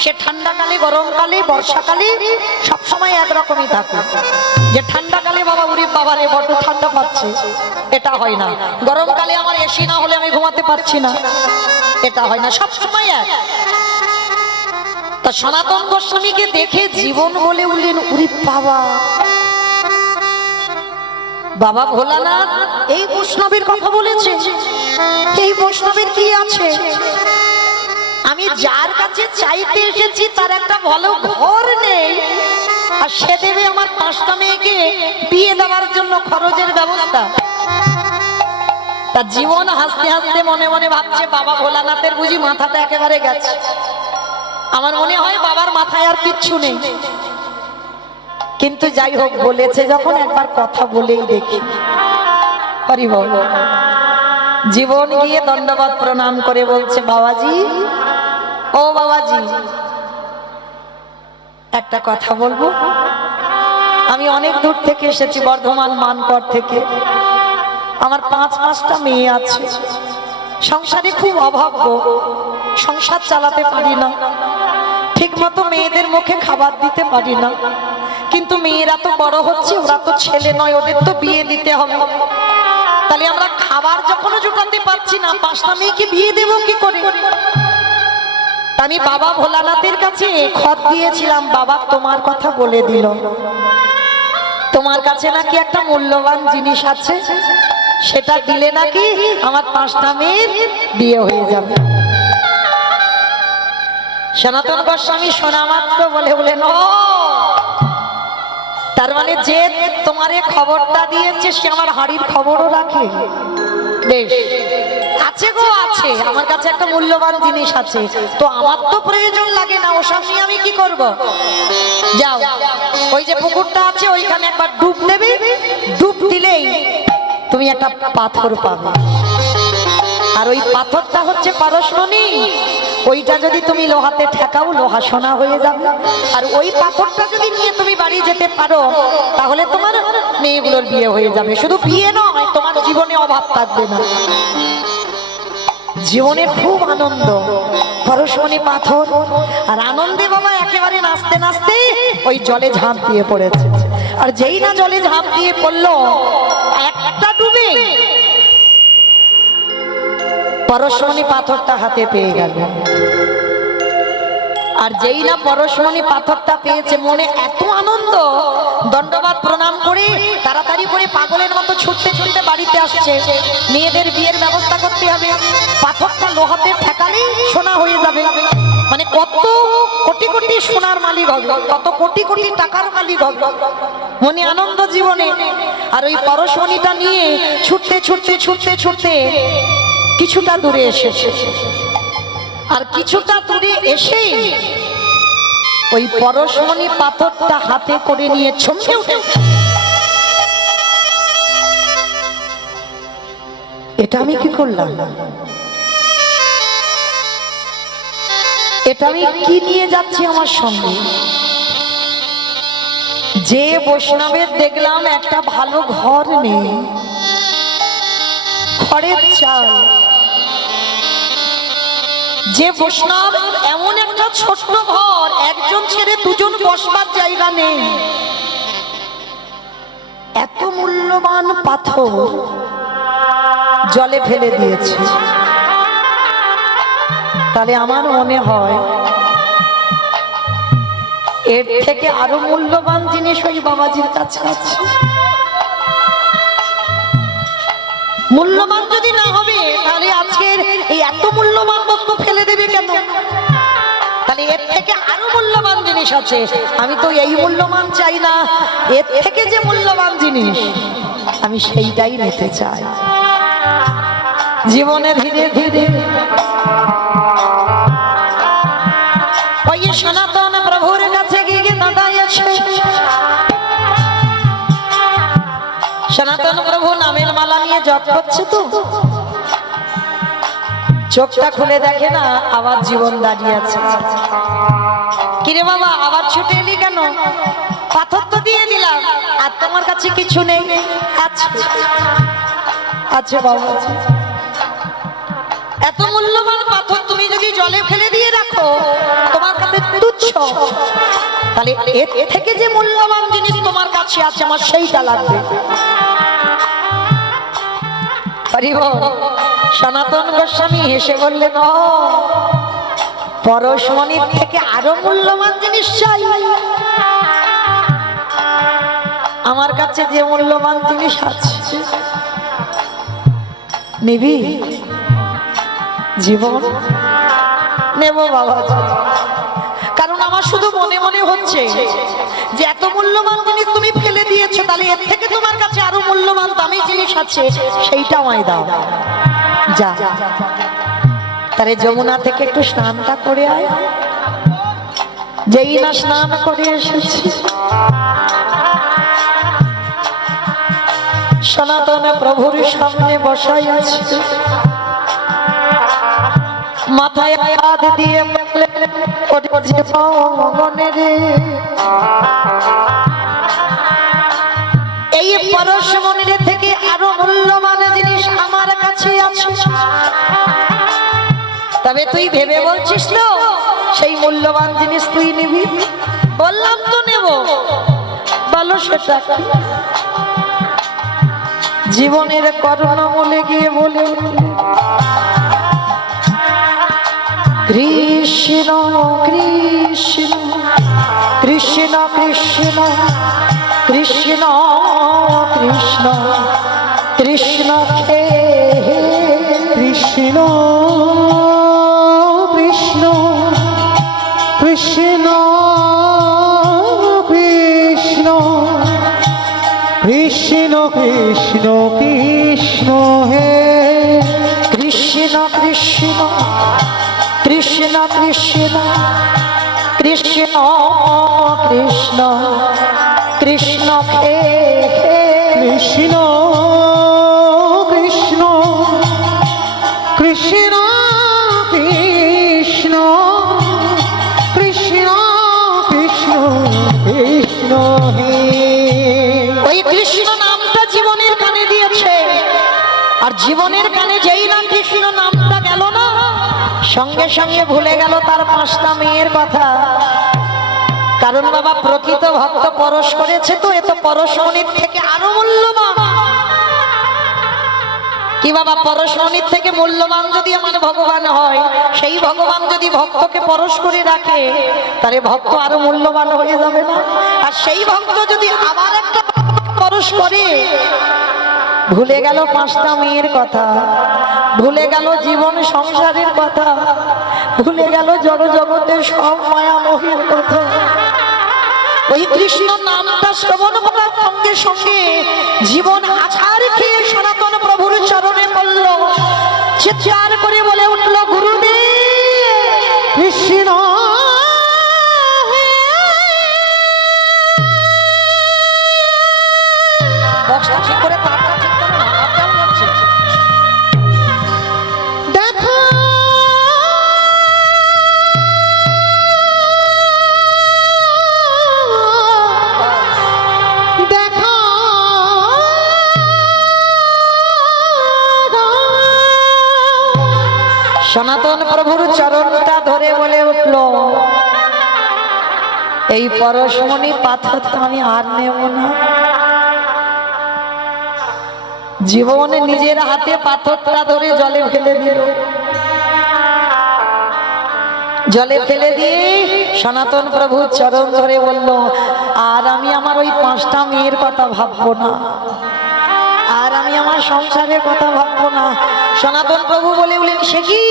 সে ঠান্ডাকালে, গরমকালে, বর্ষাকালে সবসময় একরকমই থাকে। যে ঠান্ডাকালে বাবা উরি বাবারে বড্ড ঠান্ডা পাচ্ছে, এটা হয় না। গরমকালে আমার এসি না হলে আমি ঘুমাতে পারছি না, এটা হয় না, সবসময় এক। তা সনাতন গোস্বামীকে দেখে জীবন বলে উঠলেন, উরি বাবা, বাবা ভোলানাথ এই বৈষ্ণবের কথা বলেছে, এই বৈষ্ণবের কি আছে? আমি যার কাছে চাইতে এসেছি তার একটা ভালো ঘর নেই, আর সে দেবে আমার 5টা মেয়েকে বিয়ে দেওয়ার জন্য খরচের ব্যবস্থা। তার জীবন হাসতে হাসতে মনে মনে ভাবছে, বাবা ভোলানাথের বুঝি মাথাটা একেবারে গেছে। আমার মনে হয় বাবার মাথায় আর কিচ্ছু নেই। কিন্তু যাই হোক, বলেছে যখন একবার কথা বলেই দেখি। হরি বল। জীবন গিয়ে দণ্ডবত প্রণাম করে বলছে, বাবাজি, ও বাবাজি, একটা কথা বলবো। আমি অনেক দূর থেকে এসেছি, বর্ধমান মানকর থেকে। আমার 5টা মেয়ে আছে, সংসারে খুব অভাব গো, সংসার চালাতে পারি না, ঠিক মতো মেয়েদের মুখে খাবার দিতে পারি না। কিন্তু মেয়েরা তো বড় হচ্ছে, ওরা তো ছেলে নয়, ওদের তো বিয়ে দিতে হবে। তাহলে আমরা খাবার যখন জোটাতে পারছি না, 5টা মেয়েকে বিয়ে দেবো কি করে? আমি বাবা ভোলানাথের কাছে খত দিয়েছিলাম, বাবা তোমার কথা বলে দিল, তোমার কাছে নাকি একটা মূল্যবান জিনিস আছে, সেটা দিলে নাকি আমার 5টা মেয়ের বিয়ে হয়ে যাবে। সনাতন গোস্বামী শোনা মাত্র বলে বলেন, ও তার মানে যে তোমার এই খবরটা দিয়েছে সে আমার হাড়ির খবরও রাখে। বেশ, আছে গো আছে, আমার কাছে একটা মূল্যবান জিনিস আছে, তো আমার তো প্রয়োজন লাগে না, ওসব নিয়ে আমি কি করব? যাও, ওই যে পুকুরটা আছে ওইখানে একবার ডুব দেবে, ডুব দিলেই তুমি একটা পাথর পাবে, আর ওই পাথরটা হচ্ছে পারশমণি। ওইটা যদি তুমি লোহাতে ঠেকাও, লোহা সোনা হয়ে যাবে। আর ওই পাথরটা যদি নিয়ে তুমি বাড়ি যেতে পারো, তাহলে তোমার মেয়েগুলোর বিয়ে হয়ে যাবে। শুধু বিয়ে নয়, তোমার জীবনে অভাব থাকবে না, জীবনে খুব আনন্দ। পরশমণি পাথর, আর আনন্দে বাবা একেবারে নাচতে নাচতে ওই জলে ঝাঁপ দিয়ে পড়েছে। আর যেই না জলে ঝাঁপ দিয়ে পড়লো, একটা ডুবে পরশমণি পাথরটা হাতে পেয়ে গেল। আর যেই না পরশমণি পাথরটা পেয়েছে, মনে এত আনন্দ, দণ্ডবাদ প্রণাম করে তাড়াতাড়ি করে পাগলের মতো ছুটতে ছুটতে বাড়িতে আসছে। মেয়েদের বিয়ের ব্যবস্থা করতে হবে, পাথরটা লোহাতে ঠেকালেই সোনা হয়ে যাবে। মানে কত কোটি কোটি সোনার মালিক হবে, কত কোটি কোটি টাকার মালিক হবে, মনে আনন্দ জীবনে। আর ওই পরশমণিটা নিয়ে ছুটতে ছুটতে ছুটতে ছুটতে কিছুটা দূরে এসেছে। আর কিছুটা দূরে এসেই ওই পরশমণি পাথরটা হাতে করে নিয়ে ছমকে উঠে, এটা আমি কি করলাম? এটা আমি কি নিয়ে যাচ্ছি আমার সঙ্গে? যে বৈষ্ণবের দেখলাম একটা ভালো ঘর নেই, খড়ের চাল, যে বৈষ্ণব এমন একটা ছোট্ট ঘর, একজন ছেড়ে দুজন বসবার জায়গা নেই, এত মূল্যবান পাথর জলে ফেলে দিয়েছে, তাহলে আমার মনে হয় এর থেকে আরো মূল্যবান জিনিস ওই বাবাজির কাছে আছে। মূল্যবান যদি না হবে, তাহলে আজকের এই এত মূল্যবান বস্তু ফেলে দেবে কেন? তাহলে এর থেকে আরো মূল্যবান জিনিস আছে। আমি তো এই মূল্যবান চাই না, এর থেকে যে মূল্যবান জিনিস আমি সেইটাই নিতে চাই। জীবনে ধীরে ধীরে ওই সনাতন প্রভুর কাছে গিয়ে দাঁড়াইছে। সনাতন প্রভু নামের মালা নিয়ে জপ করছে তো, চোখটা খুলে দেখে না আবার জীবন দাঁড়িয়ে আছে। কিরে বাবা আবার ছুটে এলি কেন? পাথর তো দিয়ে দিলাম, আর তোমার কাছে কিছু নেই? আচ্ছা আচ্ছা বাবা, এত মূল্যবান পাথর তুমি যদি জলে ফেলে দিয়ে রাখো তোমার কাছে তুচ্ছ, তাহলে এর থেকে যে মূল্যবান জিনিস তোমার কাছে আছে আমার সেইটা লাগবে। সনাতন গোস্বামী হেসে বললেন, পরশমণির থেকে আরো মূল্যবান জিনিস চাই? আমার কাছে যে মূল্যবান জিনিস আছে নিবি? জীবন নেব বাবা, কারণ আমার শুধু মনে মনে হচ্ছে যে এত মূল্যবান জিনিস তুমি ফেলে দিয়েছো, তাহলে এর থেকে তোমার কাছে আরো মূল্যবান দামি জিনিস আছে, সেইটা আমায় দাও। যা, তারে যমুনা থেকে একটু স্নানটা করে আয়। যেই না স্নান করে এসেছি, সনাতন প্রভুর সামনে বসাই আছে, মাথায় হাত দিয়ে এই পরশমণির থেকে আরো মূল্যবান জিনিস আমার কাছে আছে। তবে তুই ভেবে বলছিস না সেই মূল্যবান জিনিস তুই নিবি? বললাম তো নেব, বলো সেটা কি? জীবনের করুণামূলে গিয়ে বলে, কৃষ্ণ কৃষ্ণ কৃষ্ণ কৃষ্ণ কৃষ্ণ কৃষ্ণ কৃষ্ণ হে কৃষ্ণ কৃষ্ণ কৃষ্ণ কৃষ্ণ কৃষ্ণ কৃষ্ণ কৃষ্ণ হে কৃষ্ণ কৃষ্ণ কৃষ্ণ কৃষ্ণ কৃষ্ণ কৃষ্ণ কৃষ্ণ হে কৃষ্ণ কৃষ্ণ কৃষ্ণ কৃষ্ণ কৃষ্ণ কৃষ্ণ কৃষ্ণ হে। ওই কৃষ্ণ নামটা জীবনের কানে দিয়েছে, আর জীবনের কানে যেই না কৃষ্ণ নামটা গেল না, সঙ্গে সঙ্গে ভুলে গেল তার 5টা মেয়ের কথা। কারণ বাবা প্রকৃত ভক্ত পরশ করেছে, তো এত পরশমণির থেকে আরো মূল্যবান কি বাবা? পরশমণির থেকে মূল্যবান যদি আমার ভগবান হয়, সেই ভগবান যদি ভক্তকে পরশ করে রাখে, তাহলে ভক্ত আরো মূল্যবান হয়ে যাবে না? আর সেই ভক্ত যদি আবার একটা পরশ করে, ভুলে গেল 5টা মেয়ের কথা, ভুলে গেল জীবন সংসারের কথা, ভুলে গেল জড় জগতের সব মায়া মোহের কথা। ওই কৃষ্ণ নামটা শ্রবণ করার সঙ্গে সঙ্গে জীবন আছাড় খেয়ে সনাতন প্রভুর চরণে পড়ল, চিৎকার করে বলে উঠল, গুরুদেব কৃষ্ণ বক্সটা ঠিক করে তারটা ঠিক করে না, হাত কেমন হচ্ছে? দেখো দেখো সনাতন প্রভুর চরণটা ধরে বলে উঠল, এই পরশমণি পাথর তো আমি আর নেব না। জীবনে নিজের হাতে পাথরটা ধরে জলে ফেলে দিল। জলে ফেলে দিয়ে সনাতন প্রভুর চরণ ধরে বলল, আর আমি আমার ওই 5টা মেয়ের কথা ভাববো না, আর আমি আমার সংসারের কথা ভাববো না। সনাতন প্রভু বলে উঠলেন, সে কি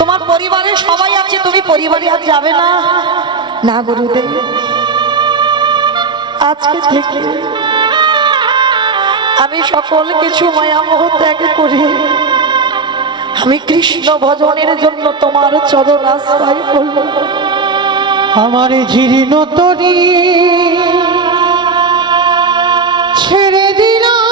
তোমার পরিবারে সবাই আছে, তুমি পরিবারে আর যাবে না? না গুরুদেব, আজকে থেকে আমি সকল কিছু মায়ামোহ ত্যাগ করি আমি কৃষ্ণ ভজনের জন্য তোমার চরণ আশ্রয় করব। আমার জীর্ণ তরি ছেড়ে দিলাম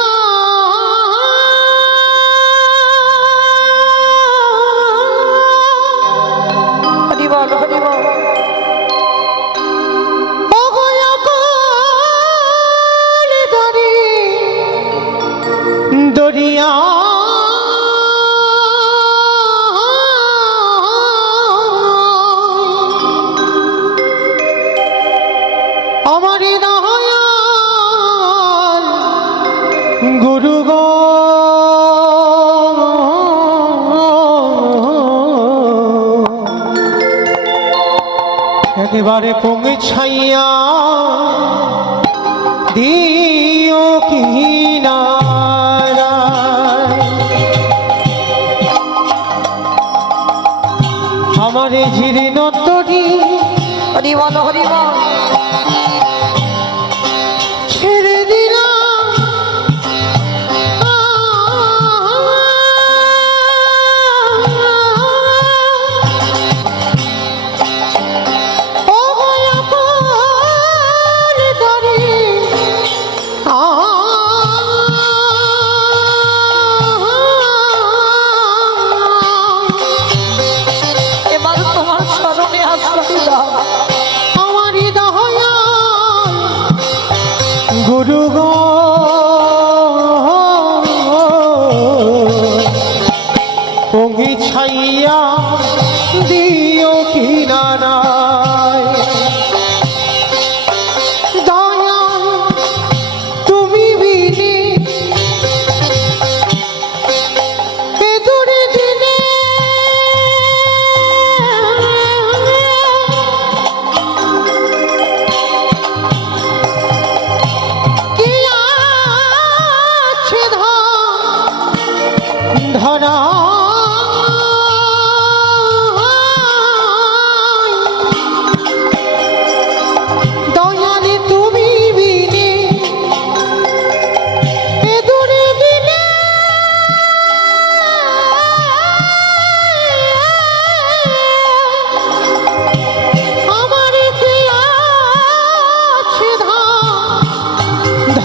গুরু গো একেবারে পৌঁছাইয়া দিও কিনারায় আমার এই জীর্ণ তরি হরি বল হরি বল। ছেড়ে দিলাম ও গোলাপের তরি এবার তোমার চরণে আশ্রয় দাও। আমারই দয়া গুরু গো পৌঁছাইয়া দিও কিনারায় দয়া তুমি বিনে এ দূরে দিনে কি আছে ধরা দয়ালে তুমি বিনে এ দূরে দিনে আমার কি আছে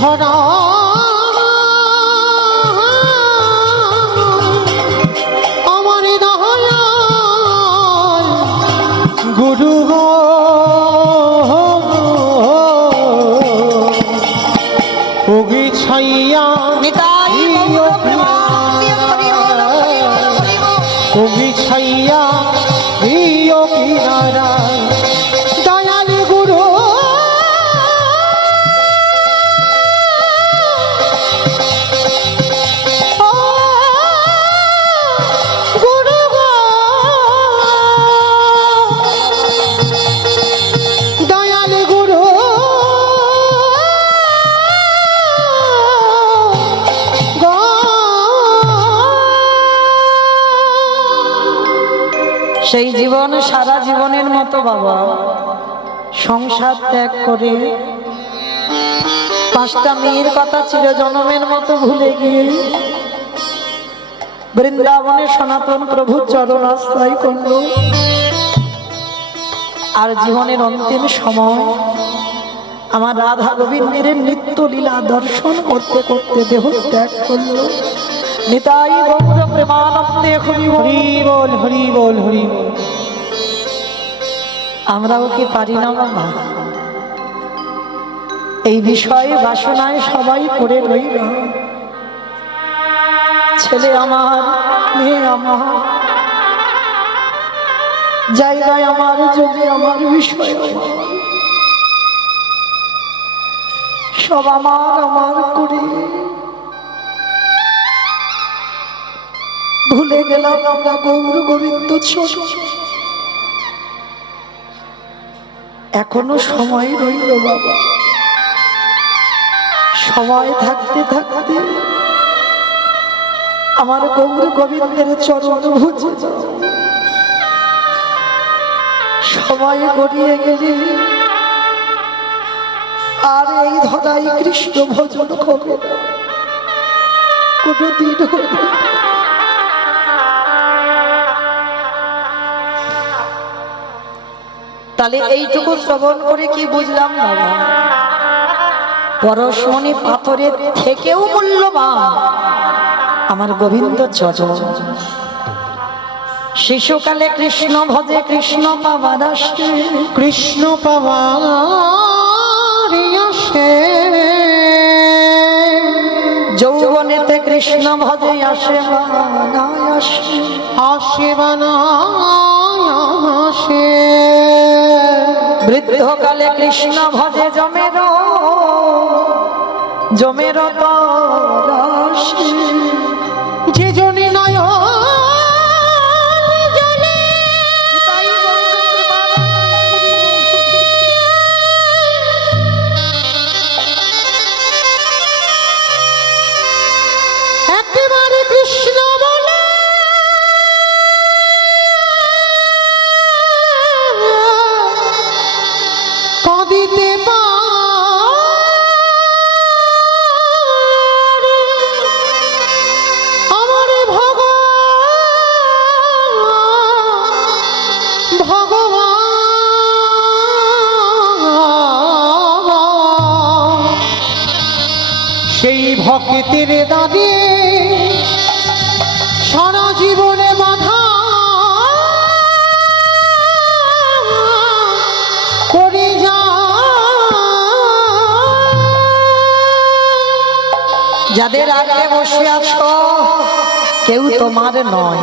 ধরা আমার দয়াল গুরু গো পৌঁছাইয়া নিতাই গৌর প্রেমানন্দে হরি বল হরি বল হরি বল। পৌঁছাইয়া দিও কিনারায় দয়াল গুরু ও গুরু গো দয়াল গুরু গো সেই জীবন সারা জীবনের মতো বাবা সংসার ত্যাগ করে 5টা মেয়ের কথা চিরজনমের মতো ভুলে গিয়ে বৃন্দাবনে সনাতন প্রভুর চরণ আশ্রয় করল। আর জীবনের অন্তিম সময় আমার রাধা গোবিন্দের নিত্য লীলা দর্শন করতে করতে দেহ ত্যাগ করল। নিতাই গৌর প্রেমানন্দে হরি বল। হরি বল হরি বল হরি বল আমরাও কি পারি না বাবা? এই বিষয়ে বাসনায় সবাই পড়ে রইল। ছেলে আমার, মেয়ে আমার, জায়গায় আমার, জমি আমার, বিষয় আমার, সব আমার আমার করে ভুলে গেলাম আমরা গৌর গোবিন্দ ছোট। এখনো সময় রইল বাবা, সময় থাকতে থাকতে আমার গৌর গোবিন্দের চরণ ভুজে যাও। সময় গড়িয়ে গেলে আর এই ধরাই কৃষ্ণ ভজন হবে না, কোনদিন হবে না। তাহলে এইটুকু শ্রবণ করে কি বুঝলাম বাবা? পরশমণি পাথরের থেকেও মূল্যবান আমার গোবিন্দ চরণ। শিশুকালে কৃষ্ণ ভজে কৃষ্ণ পাবার আসে, কৃষ্ণ পাবার আসে যৌবনেতে কৃষ্ণ ভজে আসে বানায় আসে, আসে বানায় আসে বৃদ্ধকালে কৃষ্ণ ভজে জমের জমের তরায় ভকেতের দাঁড়িয়ে সারা জীবনে বাধা করে যা যাদের আগলে বসে আছো কেউ তোমার নয়,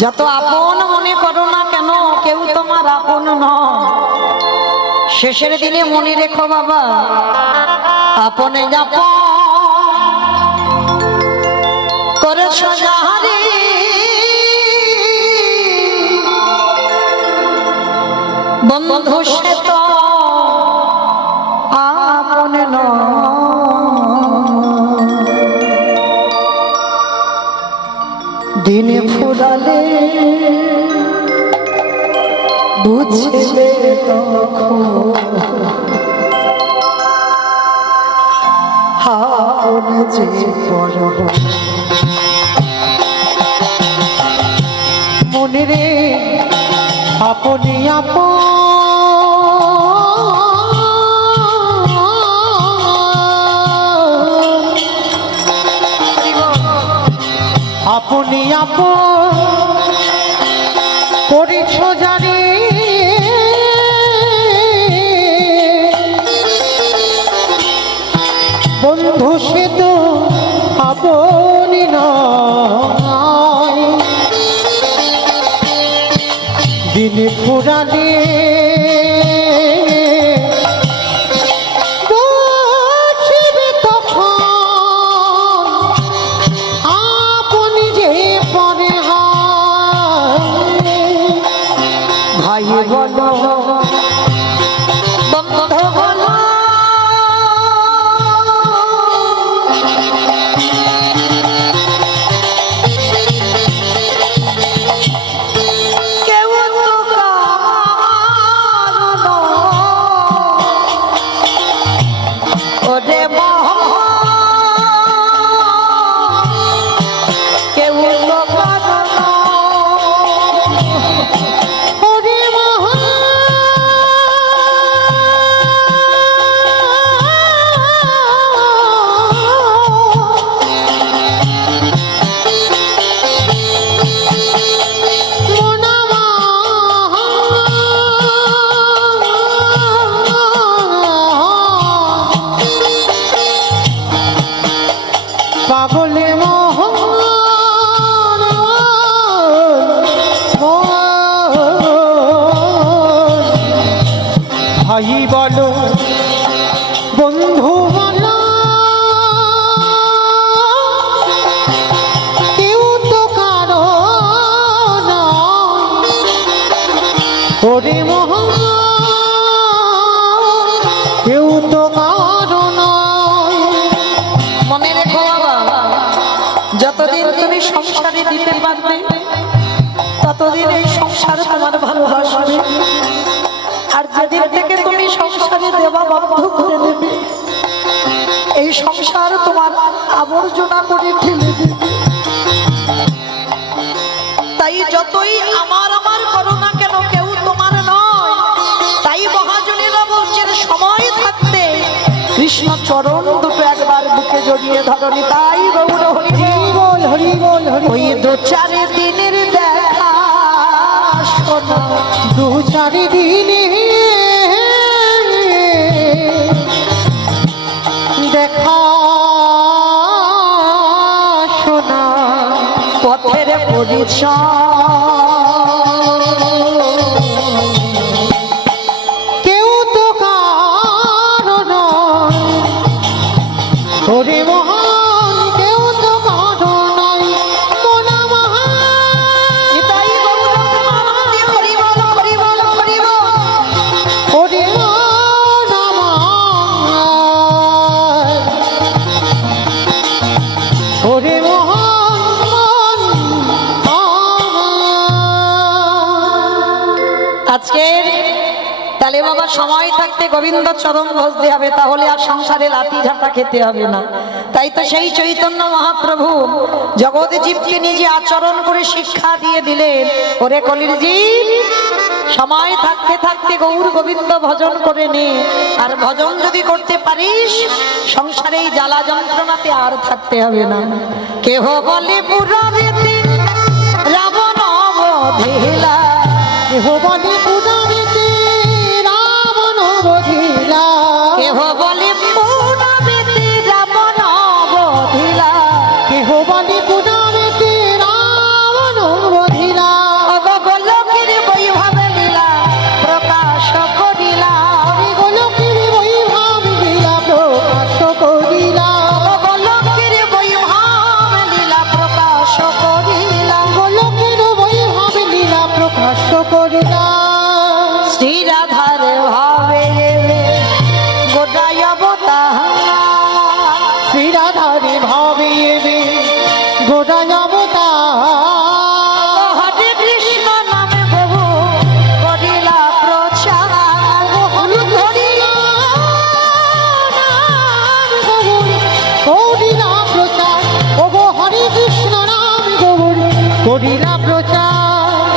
যত আপন মনে করো না কেন কেউ তোমার আপন নয়। শেষের দিনে মনে রেখো বাবা, আপনে আপন করেছ যাহারে বন্ধু সে তো আপন নয়। দিনে ফুরালে বুঝবে তখন হাওন যে বড় মনে রে আপনি আপন আপনি আপন করেছ জানি বন্ধু সে তো আপনি নয়। দিনে ফুরালে বুঝবে তখন আপনি যে পরে হয়। ভাই বলো বন্ধু বলো কেউ তো কারো নয়। ওরে কেউ তো কারো নয়। ওরে মহা পাগলে মোহন ভাই বলো বন্ধু বলো কেউ তো কারো নয়। ওরে মোহন কেউ তো কারো নয়। মনে রেখো বাবা, যতদিন তুমি সংসারে দিতে পারবে ততদিন এই সংসার তোমার ভালোবাসবে। আর যেদিন থেকে তুমি সংসারে দেওয়া বন্ধ করে দেবে এই সংসার তোমার আবর্জনা করে ঠেলে দেবে। তাই যতই আমার আমার করো না কেন কেউ তোমার নয়। তাই মহাজনেরা বলছেন সময় থাকতে কৃষ্ণ চরণ দুটো একবার বুকে জড়িয়ে ধরনি। তাই গৌর হরি বল হরি বল হরি ওই দু চার দিনের দেখা শোনো, দু চারি দিনে দেখা শোনা পথের পরিচয় কেউ তো কারো নয়। ওরে মহান কেউ তো কারো নয়। মোনা মহান তাই গৌর প্রেমানন্দে হরি বল হরি বল হরি বল। ওরে মোনা মহান ওরে মহান আজকের তাহলে বাবা সময় থাকতে গোবিন্দ চরণ বসতে হবে, তাহলে আর সংসারে লাঠি ঝাঁটা খেতে হবে না। তাই তো সেই চৈতন্য মহাপ্রভু জগৎ জীবকে নিজে আচরণ করে শিক্ষা দিয়ে দিলেন, ওরে কলির জীব সময় থাকতে থাকতে গৌর গোবিন্দ ভজন করে নে, আর ভজন যদি করতে পারিস সংসারে এই জ্বালা যন্ত্রণাতে আর থাকতে হবে না। কেহ বলে পুরাণেতে রাবণ বধিলা, কেহ বলে পুরাণেতে রাবণ বধিলা, কেহ বলে পুরাণেতে রাবণ বধিলা, কেহ বলে পুরাণেতে রাবণ বধিলা, গোলকের বৈভব লীলা প্রকাশ করিলা, গোলকের বৈভব লীলা প্রকাশ করিলা, গোলকের বৈভব লীলা প্রকাশ করিলা, গোলকের বৈভব লীলা প্রকাশ করিলা। শ্রী রাধার ভাবে গোটায় অবতার, শ্রী রাধারে ভাবে গোটায় অবতার, হরে কৃষ্ণ নামে বহু করিলা প্রচার, করিলা নাম গৌর করিলা প্রচার, ওগো হরে কৃষ্ণ নাম গৌর করিলা প্রচার।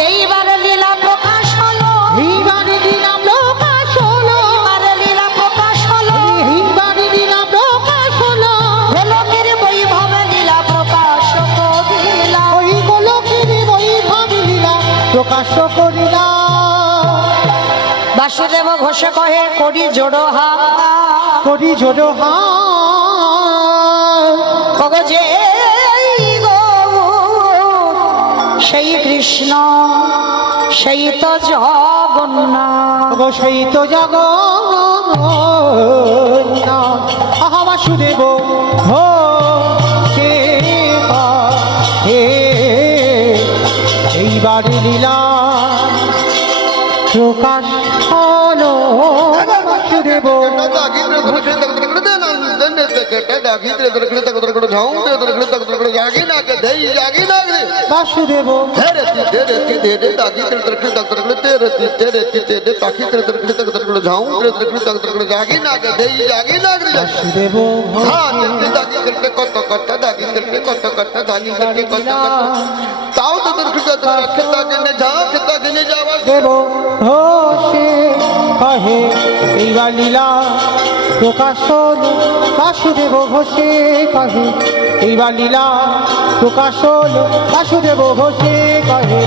এইবার লীলা প্রকাশ হলো, এইবারে দিলাম প্রকাশ হলো, এইবার লীলা প্রকাশ হলো, এইবারে দিলাম প্রকাশ হলো, গোলকের বৈভব লীলা প্রকাশ করিলা, ওই গোলকের বৈভব লীলা প্রকাশ করিলা। বাসুদেব ঘোষে কহে করি জোড়ো হাত, করি জোড়ো হাত, ওগো যে গৌর সেই কৃষ্ণ সেই তো জগন্নাথ, ওগো সেই তো জগন্নাথ, আহা বাসুদেব হো সে হে, এইবারে লীলা প্রকাশ হলো বাসুদেব। বাসুদেব বাসুদেব দেব হোসে কহে এইবার লীলা প্রকাশ হলো বাসুদেব ঘোষে কহে এইবার লীলা প্রকাশ হলো বাসুদেব ঘোষে কহে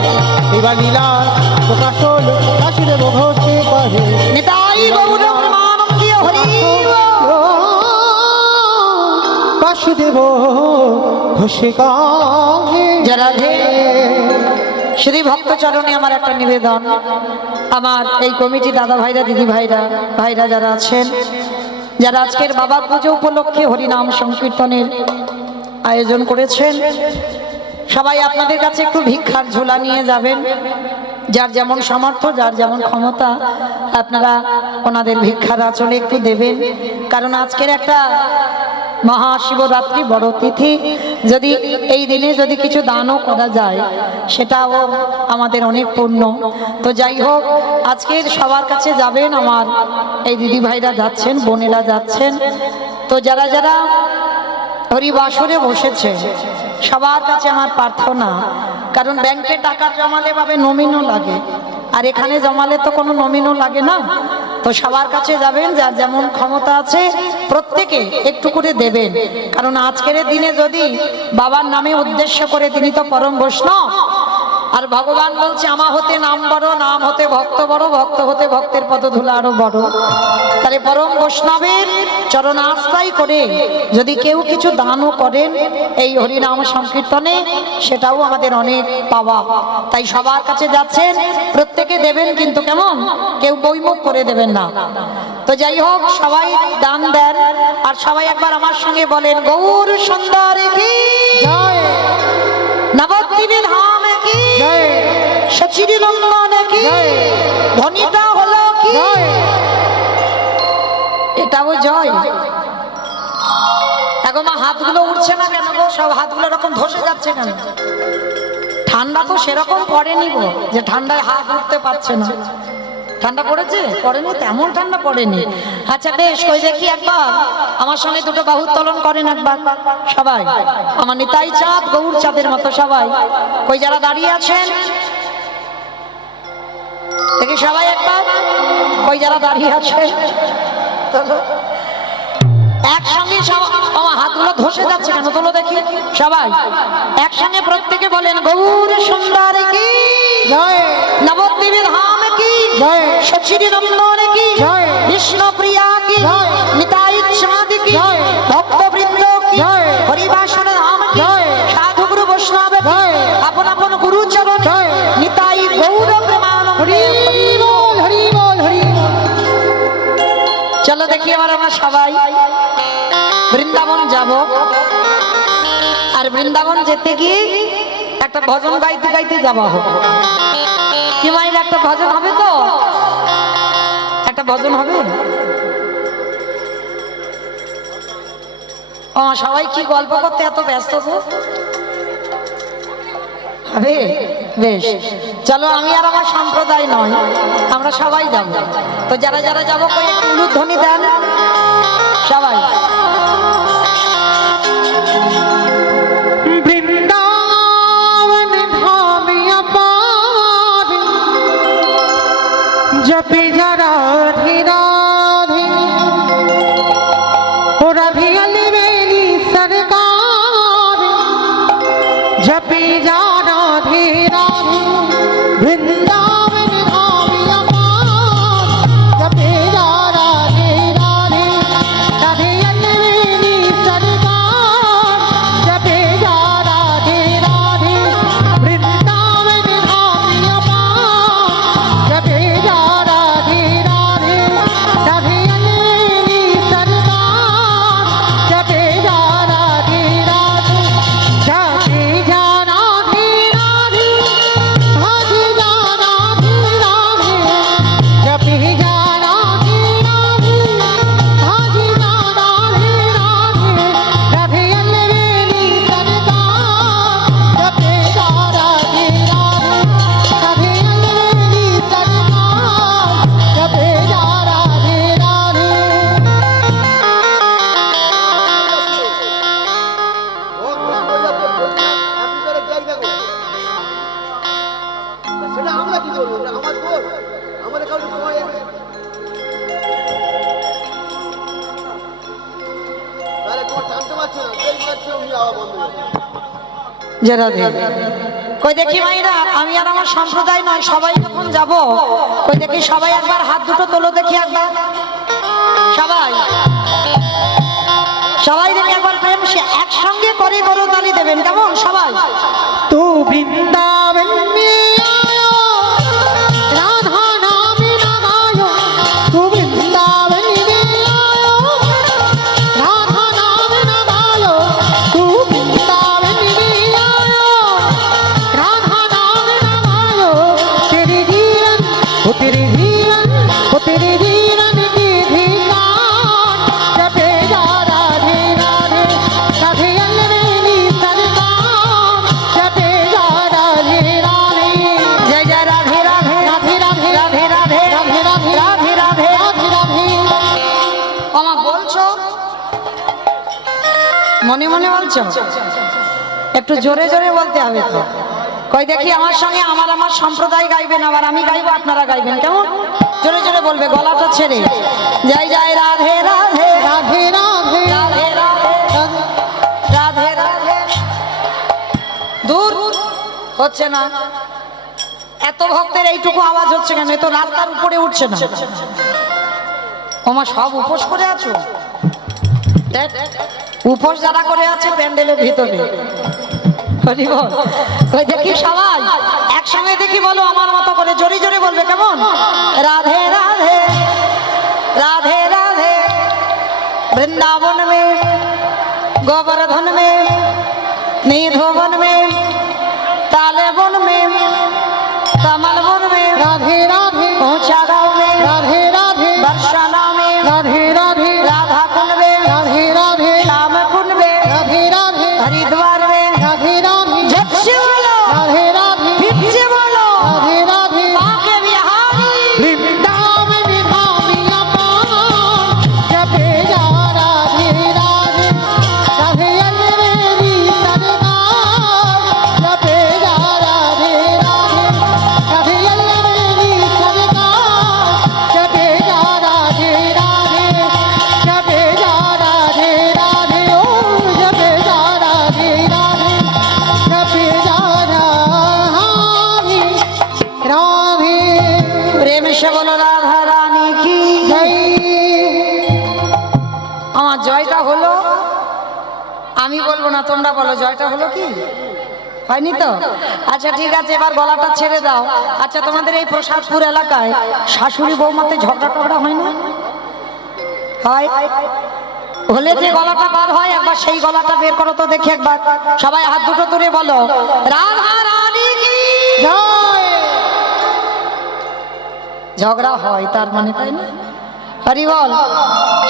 এইবার লীলা প্রকাশ হলো বাসুদেব ঘোষে কহে নিতাই গৌর প্রেমানন্দে হরি বাসুদেব ঘোষে কহে। রাধে শ্রী ভক্ত চরণে আমার একটা নিবেদন, আমার এই কমিটি দাদা ভাইরা দিদি ভাইরা ভাইরা যারা আছেন, যারা আজকের বাবা পুজো উপলক্ষে হরিনাম সংকীর্তনের আয়োজন করেছেন, সবাই আপনাদের কাছে একটু ভিক্ষার ঝোলা নিয়ে যাবেন। যার যেমন সামর্থ্য, যার যেমন ক্ষমতা, আপনারা ওনাদের ভিক্ষার আঁচলে একটু দেবেন। কারণ আজকের একটা মহাশিবরাত্রি বড় তিথি, যদি এই দিনে যদি কিছু দানও করা যায় সেটাও আমাদের অনেক পুণ্য। তো যাই হোক, আজকের সবার কাছে যাবেন, আমার এই দিদি ভাইরা যাচ্ছেন, বোনেরা যাচ্ছেন। তো যারা যারা হরিবাসরে বসেছে সবার কাছে আমার প্রার্থনা, কারণ ব্যাংকে টাকা জমালে ভাবে নমিনও লাগে, আর এখানে জমালে তো কোনো নমিনও লাগে না। তো সবার কাছে যাবেন, যার যেমন ক্ষমতা আছে প্রত্যেকে একটু করে দেবেন। কারণ আজকের দিনে যদি বাবার নামে উদ্দেশ্য করে, তিনি তো পরম বৈষ্ণব, আর ভগবান বলছে আমা হতে নাম বড়, নাম হতে ভক্ত বড়, ভক্ত হতে ভক্তের পদধূলা আরো বড়। তাহলে পরম বৈষ্ণবের চরণ আশ্রয় করে যদি কেউ কিছু দানও করেন এই হরিনাম সংকীর্তনে, সেটাও আমাদের অনেক পাওয়া। তাই সবার কাছে যাচ্ছেন, প্রত্যেকে দেবেন, কিন্তু কেমন কেউ বইমুখ করে দেবেন না। তো যাই হোক, সবাই দান দেন, আর সবাই একবার আমার সঙ্গে বলেন গৌর সুন্দর কি জয় নবদ্বীপে ধাম কি জয় সচিরি নন্দন কি জয়। ধ্বনিটা হলো কি জয় এটাও জয়। এখন হাতগুলো উঠছে না কেন গো? সব হাতগুলো এরকম ধসে যাচ্ছে কেন? ঠান্ডা তো সেরকম পড়েনি গো যে ঠান্ডায় হাত উঠতে পারছে না। ঠান্ডা পড়েছে? পড়েনি, তেমন ঠান্ডা পড়েনি। আচ্ছা বেশ, কই দেখি একবার আমার সঙ্গে দুটো বাহু উত্তোলন করেন একবার সবাই, আমার নিতাই চাঁদ গৌর চাঁদের মতো সবাই। কই যারা দাঁড়িয়ে আছেন দেখি সবাই একবার, ওই যারা দাঁড়িয়ে আছে তোলো। একসঙ্গে আমার হাতগুলো ধসে যাচ্ছে কেন, তোলো দেখি সবাই একসঙ্গে প্রত্যেকে বলেন গৌর সুন্দর কি জয় নবদ্বীপ ধাম কি জয় সচির নন্দন কি জয় বিষ্ণু প্রিয়া কি জয় নিতাই চাঁদ কি জয় ভক্তবৃন্দ কি জয় হরিবাসন ধাম কি জয় সাধু গুরু বৈষ্ণব কি জয় আপন আপন গুরু চরণ জয় নিতাই গৌর প্রেমানন্দে হরি বল হরি বল হরি বল। চলো দেখি এবার আমরা সবাই বৃন্দাবন যাব। আর বৃন্দাবন যেতে গিয়ে একটা ভজন গাইতে গাইতে যাওয়া হবে। কি মাইল একটা ভজন হবে তো, একটা ভজন হবে। ও সবাই কি গল্প করতে এত ব্যস্ত তো হবে? বেশ, চলো আমি আর আমার সম্প্রদায় নয়, আমরা সবাই যাব। তো যারা যারা যাবো কই একটু উলুধ্বনি দেন সবাই। বৃন্দাবন ধামে আপার জপে যা রাধে রাধে ও রাধে अलबेली सरकार जपे जा राधे राधे वृंदावन धाम अपार जपे जा राधे राधे राधे अलबेली सरकार जपे जा राधे राधे वृंदावन धाम अपार जपे जा राधे राधे राधे अलबेली सरकार जपे जा राधे राधे जपे जा राधे राधे भज जा राधे राधे जपे जा राधे राधे भज जा राधे राधे राधे अलबेली सरकार जपे जा राधे राधे राधे अलबेली सरकार जपे जा राधे राधे। সেটা আমরা কি করবো? ওটা আমার দোষ, আমাদের কাউকে সময় তাহলে তোমার জানতে পারছো না, সেই পাচ্ছ আমি আবার বন্ধ হয়ে যাবে। যারা কই দেখি মাইরা, আমি আর আমার সম্প্রদায় নয়, সবাই যখন যাব কই দেখি সবাই একবার হাত দুটো তোলো দেখি একবার সবাই, সবাই দেখি একবার প্রেম সে একসঙ্গে করে করতালি দেবেন কেমন সবাই। तू वृंदावन में आयो राधा नाम लगायो तू वृंदावन में आयो राधा नाम लगायो तू वृंदावन में आयो राधा नाम लगायो तेरे जीवन ओ तेरे जीवन ओ तेरे जीवन की धीरान जपे जा राधे राधे राधे अलबेली सरकार जपे जा राधे राधे जय जय राधे राधे राधे राधे राधे राधे राधे राधे राधे राधे राधे राधे আমার বলছো মনে মনে বলছো, একটু জোরে জোরে বলতে হবে তো। কই দেখি আমার সঙ্গে আমার আমার সম্প্রদায় গাইবেন, আবার আমি গাইবো আপনারা গাইবেন কেমন, জোরে জোরে বলবে গলাটা ছেড়ে। জয় জয় রাধে রাধে राधे राधे রাধে রাধে রাধে রাধে। দূর হচ্ছে না, এত ভক্তের এইটুকু আওয়াজ হচ্ছে কেন? এ তো রাস্তার উপরে উঠছে না। ওমা সব উপোস করে আছো? দেখ, উপোস যারা করে আছে প্যান্ডেলের ভিতরে। হরি বল। ওই দেখি সবাই একসঙ্গে দেখি বলো আমার মতো করে জোরে জোরে বলবে কেমন? রাধে রাধে राधे राधे वृंदावन में गोवर्धन में निधोवन में ताले वन में कमल वन में राधे राधे ऊंचा गांव में राधे राधे बरसाना में राधे राधे राधा कुंड में राधे राधे श्याम कुंड में राधे राधे हरिद्वार में राधे राधे जब से बोलो राधे राधे फिर से बोलो राधे राधे बांके बिहारी वृंदावन धाम अपार जपे जा राधे এসে বলো রাধা রানী কি জয়। আমার জয়টা হলো, আমি বলবো না, তোমরা বলো জয়টা হলো কি? হয়নি তো? আচ্ছা ঠিক আছে, এবার গলাটা ছেড়ে দাও। আচ্ছা তোমাদের এই প্রসাদপুর এলাকায় শাশুড়ি বৌমাতে ঝগড়া টগড়া হয় না? হয়? হলে যে গলাটা বার হয়, একবার সেই গলাটা বের করো তো দেখি একবার। সবাই হাত দুটো তুলে বলো রাধা রানী কি জয়। ঝগড়া হয় তার মানে, তাই না? হরি বল।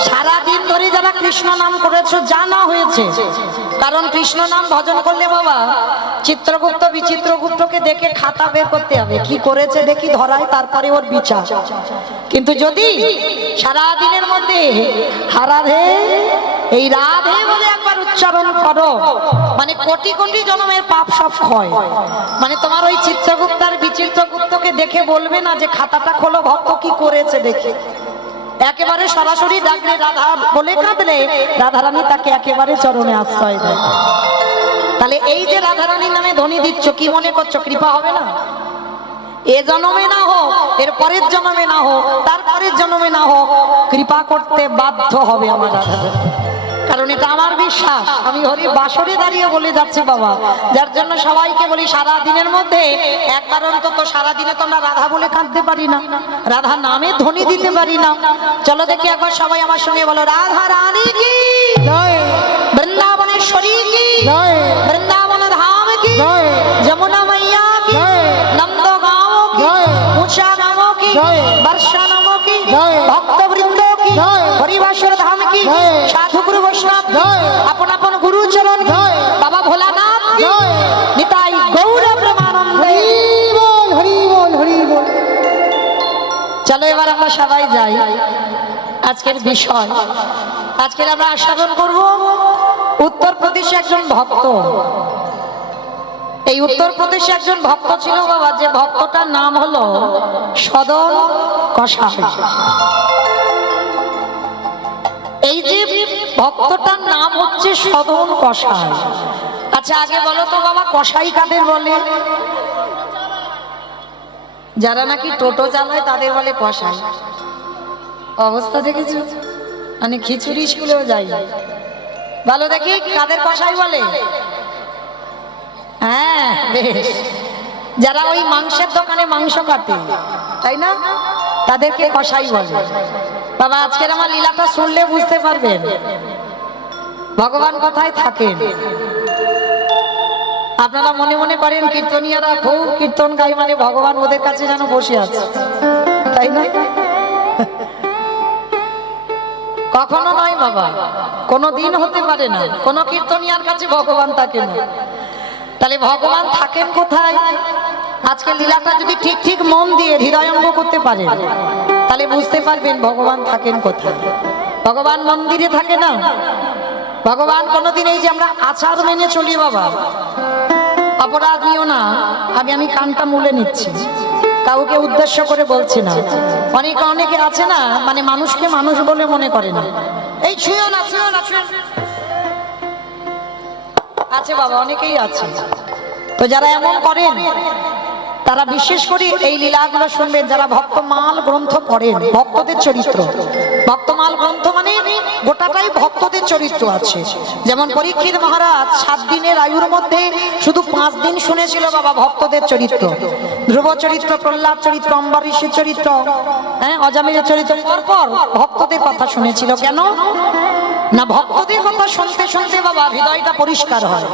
সারাদিন ধরে যারা কৃষ্ণ নাম করেছো জানা হয়েছে, কারণ কৃষ্ণ নাম ভজন করলে বাবা চিত্রগুপ্ত বিচিত্রগুপ্তকে দেখে খাতা বের করতে হবে, কি করেছে দেখি ধরায়, তারপরে ওর বিচার। কিন্তু যদি সারাদিনের মধ্যে হারাধে এই রাধে বলে একবার উচ্চারণ করো, মানে কোটি কোটি জন্মের পাপ সব ক্ষয়। মানে তোমার ওই চিত্রগুপ্ত আর বিচিত্রগুপ্তকে দেখে বলবে না যে খাতাটা খোলো, ভক্ত কি করেছে দেখে। একেবারে সরাসরি ডাকলে রাধা বলে কাঁদলে রাধারানী তাকে একেবারে চরণে আশ্রয় দেয়। তাহলে এই যে রাধারানীর নামে ধ্বনি দিচ্ছ, কি মনে করছো কৃপা হবে না? এ জন্মে না হোক, এর পরের জন্মে না হোক, তার পরের জন্মে না হোক, কৃপা করতে বাধ্য হবে আমার রাধারানী। কারণ এটা আমার বিশ্বাস, আমি হরি বাসরে দাঁড়িয়ে বলে যাচ্ছি বাবা। যার জন্য সবাইকে বলি সারা দিনের মধ্যে একবার অন্তত, সারা দিনে তো আমরা রাধা বলে কাঁদতে পারি না, রাধা নামে ধ্বনি দিতে পারি না। চলো দেখি একবার সবাই আমার সঙ্গে বলো রাধা রানী কি জয়। বৃন্দাবনেশ্বরী কি জয়। বৃন্দাবন ধাম কি জয়। যমুনা मैया की জয়। नंद गाँव की জয়। ऊंचा गाँव की জয়। वर्षा नामों की জয়। भक्त वृंदों की জয়। हरिवासर धाम की জয়। साधु गुरु वैष्णव की জয়। अपन अपन गुरु चरण की জয়। बाबा भोलानाथ की জয়। निताई गौर प्रेमानंदे। হরি বল, হরি বল, হরি বল। চলো এবার আমরা সবাই যাই আজকের বিষয়। আজকের আমরা আস্বাদন করব উত্তরপ্রদেশে একজন ভক্ত। এই উত্তরপ্রদেশে একজন ভক্ত ছিল বাবা, যে ভক্তটার নাম হলো সদন কসাই। এই যে ভক্তটার নাম হচ্ছে সদন কসাই। আচ্ছা আগে বলো তো বাবা, কসাই কাদের বলে? যারা নাকি টোটো চালায় তাদের বলে কসাই। অবস্থা দেখেছো? মানে খিচুড়ি স্কুলেও যাই, ভালো দেখি কাদের কসাই বলে? হ্যাঁ বেশ, যারা ওই মাংসের দোকানে মাংস কাটে, তাই না, তাদেরকে কসাই বলে। বাবা আজকের আমার লীলাটা শুনলে বুঝতে পারবেন ভগবান কোথায় থাকেন। আপনারা মনে মনে করেন কীর্তনিয়ারা খুব কীর্তন গায়, মানে ভগবান ওদের কাছে যেন বসে আছে, তাই না? কখনো নয় বাবা, কোনো দিন হতে পারে না কোন কীর্তনিয়ার কাছে ভগবান থাকে না। তাহলে ভগবান থাকেন কোথায়? আজকে লীলাটা যদি ঠিক ঠিক মন দিয়ে হৃদয়ঙ্গ করতে পারেন তাহলে বুঝতে পারবেন ভগবান থাকেন কোথায়। ভগবান মন্দিরে থাকে না, ভগবান কোনোদিন এই যে আমরা আচার মেনে চলি বাবা, অপরাধ নিও না, আমি কানটা মুলে নিচ্ছি, কাউকে উদ্দেশ্য করে বলছি না। অনেকে আছে না, মানে মানুষকে মানুষ বলে মনে করে না, এই ছুঁয়ো না ছুঁয়ো না ছুঁয়ো না। আছে বাবা, অনেকেই আছে। তো যারা এমন করেন তারা বিশেষ করে এই লীলাগুলো শুনবেন যারা ভক্তমাল গ্রন্থ পড়েন, ভক্তদের চরিত্র। ভক্তমাল গ্রন্থ মানে গোটাটাই ভক্তদের চরিত্র আছে। যেমন পরীক্ষিত মহারাজ 7 দিনের আয়ুর মধ্যে শুধু 5 দিন শুনেছিল বাবা ভক্তদের চরিত্র। ধ্রুব চরিত্র, প্রহ্লাদ চরিত্র, অম্বরীশের চরিত্র, হ্যাঁ অজামিলের চরিত্র, পরপর ভক্তদের কথা শুনেছিল। কেন না, ভক্তদের কথা শুনতে শুনতে বাবা হৃদয়টা পরিষ্কার হয়।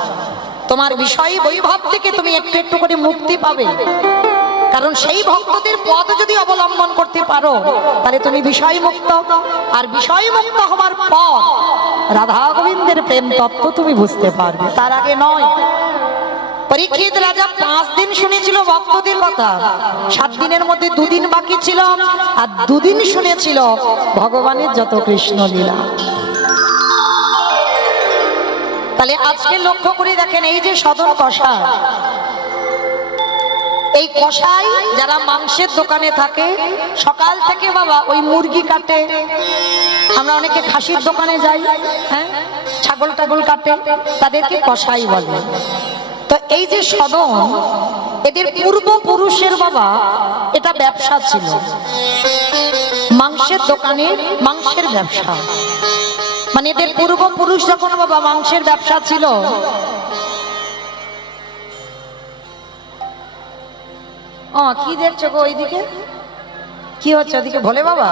তোমার বিষয় বৈভব থেকে তুমি একটু একটু করে মুক্তি পাবে। কারণ সেই ভক্তদের পথ যদি অবলম্বন করতে পারো তাহলে তুমি বিষয় মুক্ত, আর বিষয় মুক্ত হওয়ার পর রাধা গোবিন্দের প্রেম তত্ত্ব তুমি বুঝতে পারবে, তার আগে নয়। পরীক্ষিত রাজা 5 দিন শুনেছিল ভক্তদের কথা, 7 দিনের মধ্যে 2 দিন বাকি ছিল, আর 2 দিন শুনেছিল ভগবানের যত কৃষ্ণ লীলা। তাহলে আজকে লক্ষ্য করে দেখেন, এই যে সদন কসাই, এই কসাই যারা মাংসের দোকানে থাকে সকাল থেকে বাবা ওই মুরগি কাটে, আমরা অনেকে খাসির দোকানে যাই, হ্যাঁ ছাগল টাগল কাটে, তাদেরকে কসাই বলে। তো এই যে সদন, এদের পূর্বপুরুষের বাবা এটা ব্যবসা ছিল, মাংসের দোকানের মাংসের ব্যবসা। মানে এদের পূর্বপুরুষ যখন বাবা মাংসের ব্যবসা ছিল, কি দেখছো গো ওইদিকে? কি হচ্ছে ওদিকে? ভোলে বাবা,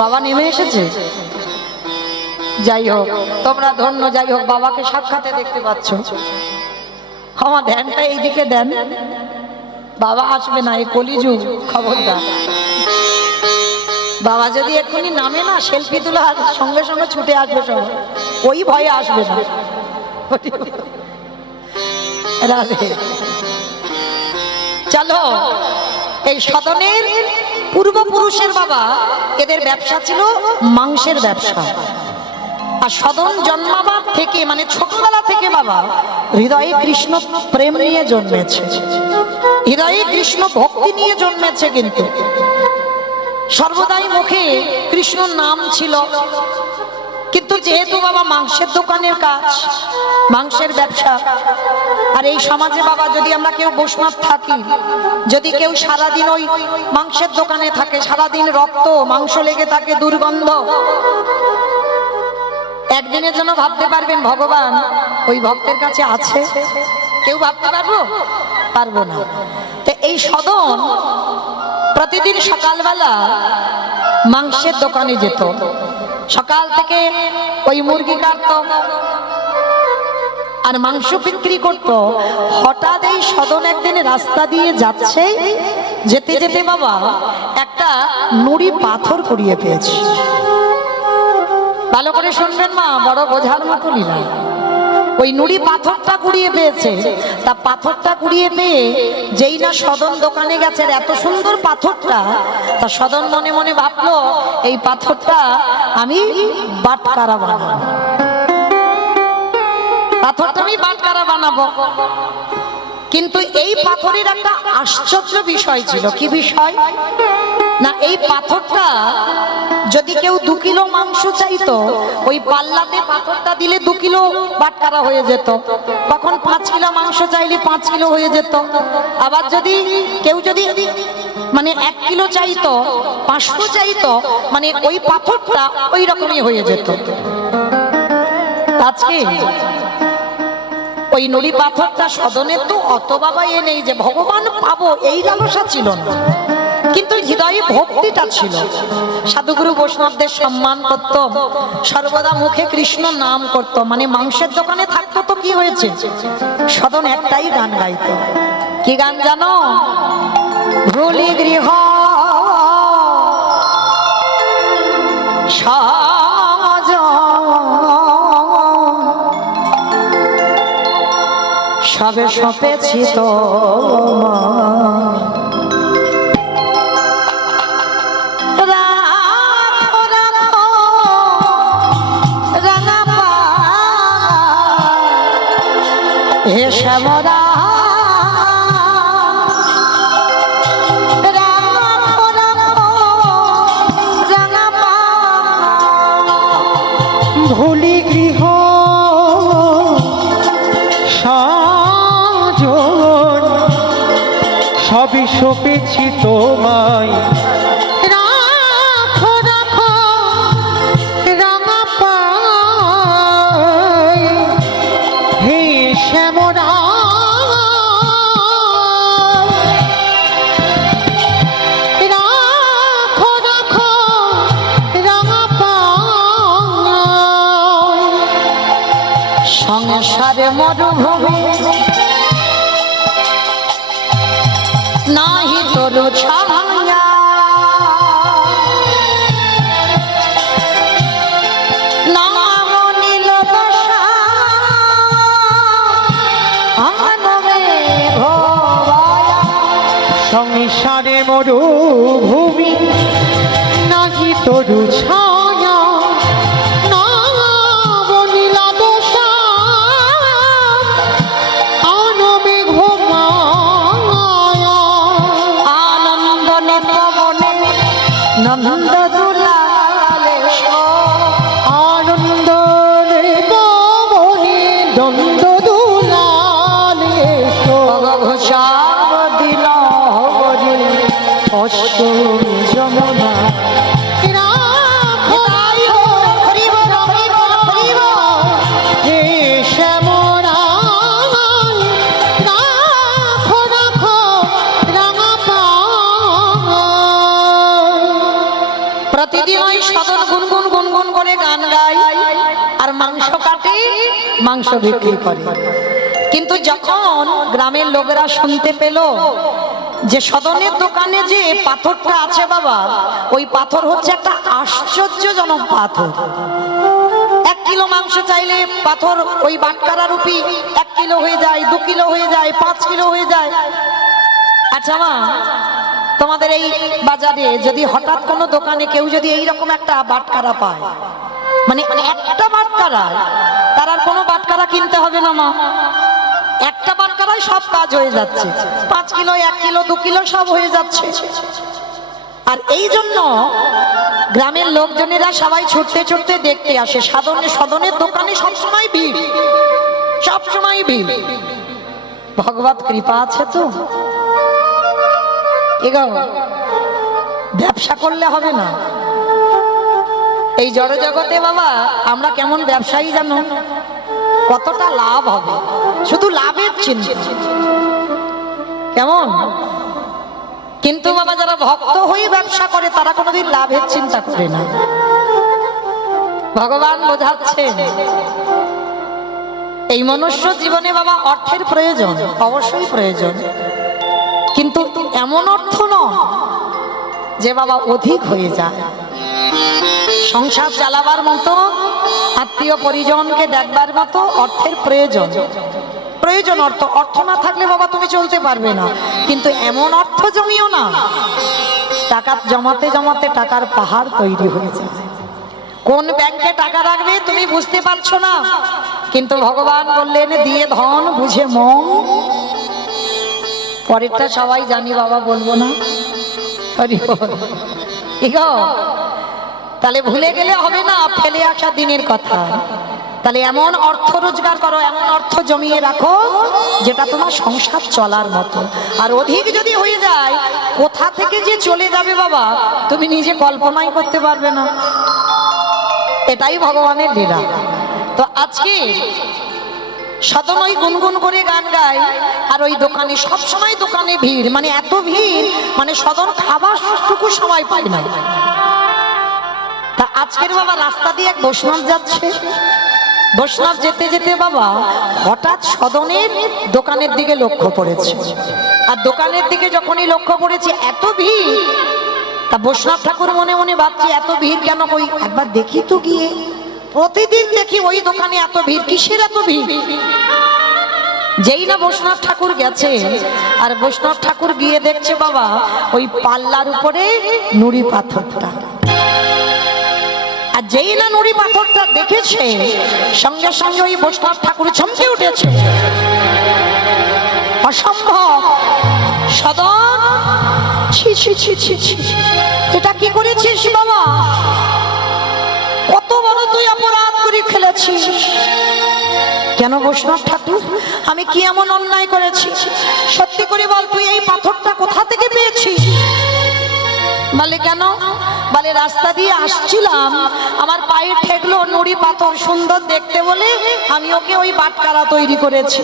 বাবা নেমে এসেছে। যাই হোক, তোমরা ধন্য। যাই হোক, বাবাকে সাক্ষাতে দেখতে পাচ্ছ। আমার ধ্যানটা এইদিকে দেন, বাবা আসবে না, এই কলিযুগ, খবরদার। বাবা যদি এক্ষুনি নামে না, সেলফি তুলে সঙ্গে সঙ্গে ছুটে আসবে সব, ওই ভয়ে আসবে না। রাধে। চলো, এই সদনের পূর্বপুরুষের বাবা, এদের ব্যবসা ছিল মাংসের ব্যবসা। আর সদন জন্মাবার থেকে, মানে ছোটবেলা থেকে বাবা হৃদয়ে কৃষ্ণ প্রেম নিয়ে জন্মেছে, হৃদয়ে কৃষ্ণ ভক্তি নিয়ে জন্মেছে। কিন্তু সর্বদাই মুখে কৃষ্ণ নাম ছিল। কিন্তু যেহেতু বাবা মাংসের দোকানের কাজ, মাংসের ব্যবসা, আর এই সমাজে বাবা যদি আমরা কেউ বৈষ্ণব থাকি, যদি কেউ সারাদিন ওই মাংসের দোকানে থাকে, সারাদিন রক্ত মাংস লেগে থাকে, দুর্গন্ধ, একদিনের জন্য ভাবতে পারবেন ভগবান ওই ভক্তের কাছে আছে? কেউ ভাবতে পারবো না। তো এই সদন প্রতিদিন সকালবেলা মাংসের দোকানে যেত, সকাল থেকে ওই মুরগি কাটতো আর মাংস বিক্রি করতো। হঠাৎ এই সদন একদিন রাস্তা দিয়ে যাচ্ছে, যেতে যেতে বাবা একটা নুড়ি পাথর কুড়িয়ে পেয়েছে। ভালো করে শুনবেন মা, বড় বোঝার মতো লীলা। ওই নুড়ি পাথরটা কুড়িয়ে পেয়েছে। তা পাথরটা কুড়িয়ে পেয়ে যেই না সদন দোকানে গেছে, এত সুন্দর পাথরটা, তা সদন মনে মনে ভাবলো এই পাথরটা আমি বাটকারা বানাবো, পাথরটা আমি বাটকারা বানাবো। কিন্তু এই পাথরের একটা আশ্চর্য বিষয় ছিল। কি বিষয়? না, এই পাথরটা যদি কেউ 2 কিলো মাংস চাইতো, ওই পাল্লাতে পাথরটা দিলে 2 কিলো বাটকারা হয়ে যেত। তখন 5 কিলো মাংস চাইলে 5 কিলো হয়ে যেত। আবার যদি কেউ মানে 1 কিলো চাইতো, 500 চাইতো, মানে ওই পাথরটা ওই রকমই হয়ে যেত। আজকে ওই নুড়ি পাথরটা সদনের তো অত বাবা নেই যে ভগবান পাবো, এই লালসা ছিল না, কিন্তু হৃদয়ে ভক্তিটা ছিল। সাধুগুরু বৈষ্ণবদের সম্মান করত, সর্বদা মুখে কৃষ্ণ নাম করত। মানে মাংসের দোকানে থাকতো তো কি হয়েছে, সদন একটাই গান গাইতো। কি গান জানো? ভুলি গৃহ সাজ সবে সপেছি তো হে শ্যামরা ভুলি গৃহ সাজন সবই সপেছি তোমায়, রাখো রাখো রাঙা পায় হে শ্যামরা। রাখো রাখো রাঙা পায় সংসারে মরুভূমি নাহি তরু ছায়া, নাম নীল দশা আনবে ভবায়া। সংসারে মরুভূমি নাহি তরু ছায়া, নাম নীল দশা আনবে ঘুমায়া। আনন্দ নিপবনে নন্দ দুলালেশ, আনন্দ রে পবনে দ্বন্দ্ব দুলালে ঘোষাব দিল হরি অষ্ট যমুনা রাখো নিতাই গৌর হরি বল, হরি বল, হরি বল। হে শ্যামরাই রাখো রাখো রাঙা পায়। প্রতিদিন ওই সদন গুনগুন গুনগুন করে গান গায় আর মাংস কাটে, মাংস বিক্রি করে। কিন্তু যখন গ্রামের লোকেরা শুনতে পেল যে সদনের দোকানে যে পাথরটা আছে বাবা, ওই পাথর হচ্ছে একটা আশ্চর্যজনক পাথর। 1 কিলো মাংস চাইলে পাথর ওই বাটকারা রূপী 1 কিলো হয়ে যায়, 2 কিলো হয়ে যায়, 5 কিলো হয়ে যায়। আচ্ছা মা, তোমাদের এই বাজারে যদি হঠাৎ কোনো দোকানে কেউ যদি এইরকম একটা বাটকারা পায়, মানে একটা বাটকারা, তার আর কোনো বাটকারা কিনতে হবে না মা, একটা বাটকারায় সব কাজ হয়ে যাচ্ছে। 5 কিলো, 1 কিলো, 2 কিলো সব হয়ে যাচ্ছে। আর এই জন্য গ্রামের লোকজনেরা সবাই ছুটতে ছুটতে দেখতে আসে। সদনের দোকানে সবসময় ভিড়, সবসময় ভিড়। ভগবত কৃপা আছে তো এগো, ব্যবসা করলে হবে না। এই জড় জগতে বাবা আমরা কেমন ব্যবসায়ী জানো, কতটা লাভ হবে, শুধু লাভের চিন্তা কেমন। কিন্তু বাবা যারা ভক্ত হয়ে ব্যবসা করে তারা কোনোদিন লাভের চিন্তা করে না। ভগবান বোঝাচ্ছেন এই মনুষ্য জীবনে বাবা অর্থের প্রয়োজন, অবশ্যই প্রয়োজন, কিন্তু এমন অর্থ নয় যে বাবা অধিক হয়ে যায়। সংসার চালাবার মতো, আত্মীয় পরিজনকে দেখবার মতো অর্থের প্রয়োজন, প্রয়োজন অর্থ। অর্থ না থাকলে বাবা তুমি চলতে পারবে না, কিন্তু এমন অর্থ জমিও না টাকা জমাতে জমাতে টাকার পাহাড় তৈরি হয়ে যায়। কোন ব্যাংকে টাকা রাখবে তুমি বুঝতে পারছো না, কিন্তু ভগবান বললেন দিয়ে ধন বুঝে মন। পরেরটা সবাই জানি বাবা, বলবো না। তাহলে ভুলে গেলে হবে না ফেলে আসা দিনের কথা। তাহলে এমন অর্থ রোজগার করো, এমন অর্থ জমিয়ে রাখো যেটা তোমার সংসার চলার মতো। আর অধিক যদি হয়ে যায় কোথা থেকে যে চলে যাবে বাবা তুমি নিজে কল্পনাই করতে পারবে না। এটাই ভগবানের লীলা। তো আজকে সদন ওই গুনগুন করে গান গায় আর ওই দোকানে সবসময় দোকানে ভিড়, মানে এত ভিড় মানে সদন খাবার টুকু সময় পায় না। তা আজকের বাবা রাস্তা দিয়ে এক বৈষ্ণব যাচ্ছে, বৈষ্ণব যেতে যেতে বাবা হঠাৎ সদনের দোকানের দিকে লক্ষ্য পড়েছে। আর দোকানের দিকে যখনই লক্ষ্য পড়েছে এত ভিড়, তা বৈষ্ণব ঠাকুর মনে মনে ভাবছে এত ভিড় কেন, কই একবার দেখি তো গিয়ে। প্রতিদিন দেখি ওই দোকানে এত ভিড়, কিসের এত ভিড়। যেই না বৈষ্ণব ঠাকুর গেছে, আর বৈষ্ণব ঠাকুর গিয়ে দেখছে বাবা ওই পাল্লার উপরে নুড়ি পাথরটা। আর যেই না নুড়ি পাথরটা দেখেছে সঙ্গে সঙ্গে ওই বৈষ্ণব ঠাকুর চমকে উঠেছে। অসম্ভব, সদন, ছি ছি ছি ছি ছি, এটা কি করেছিস বাবা, কত বড় তুই অপরাধ করে ফেলেছিস। কেন বৈষ্ণব ঠাকুর, আমি কি এমন অন্যায় করেছি, সত্যি করে বল তুই এই পাথরটা কোথা থেকে পেয়েছিস। বলে কেন, বলে রাস্তা দিয়ে আসছিলাম, আমার পায়ে ঠেকলো নুড়ি পাথর, সুন্দর দেখতে বলে আমি ওকে ওই বাটকারা তৈরি করেছি।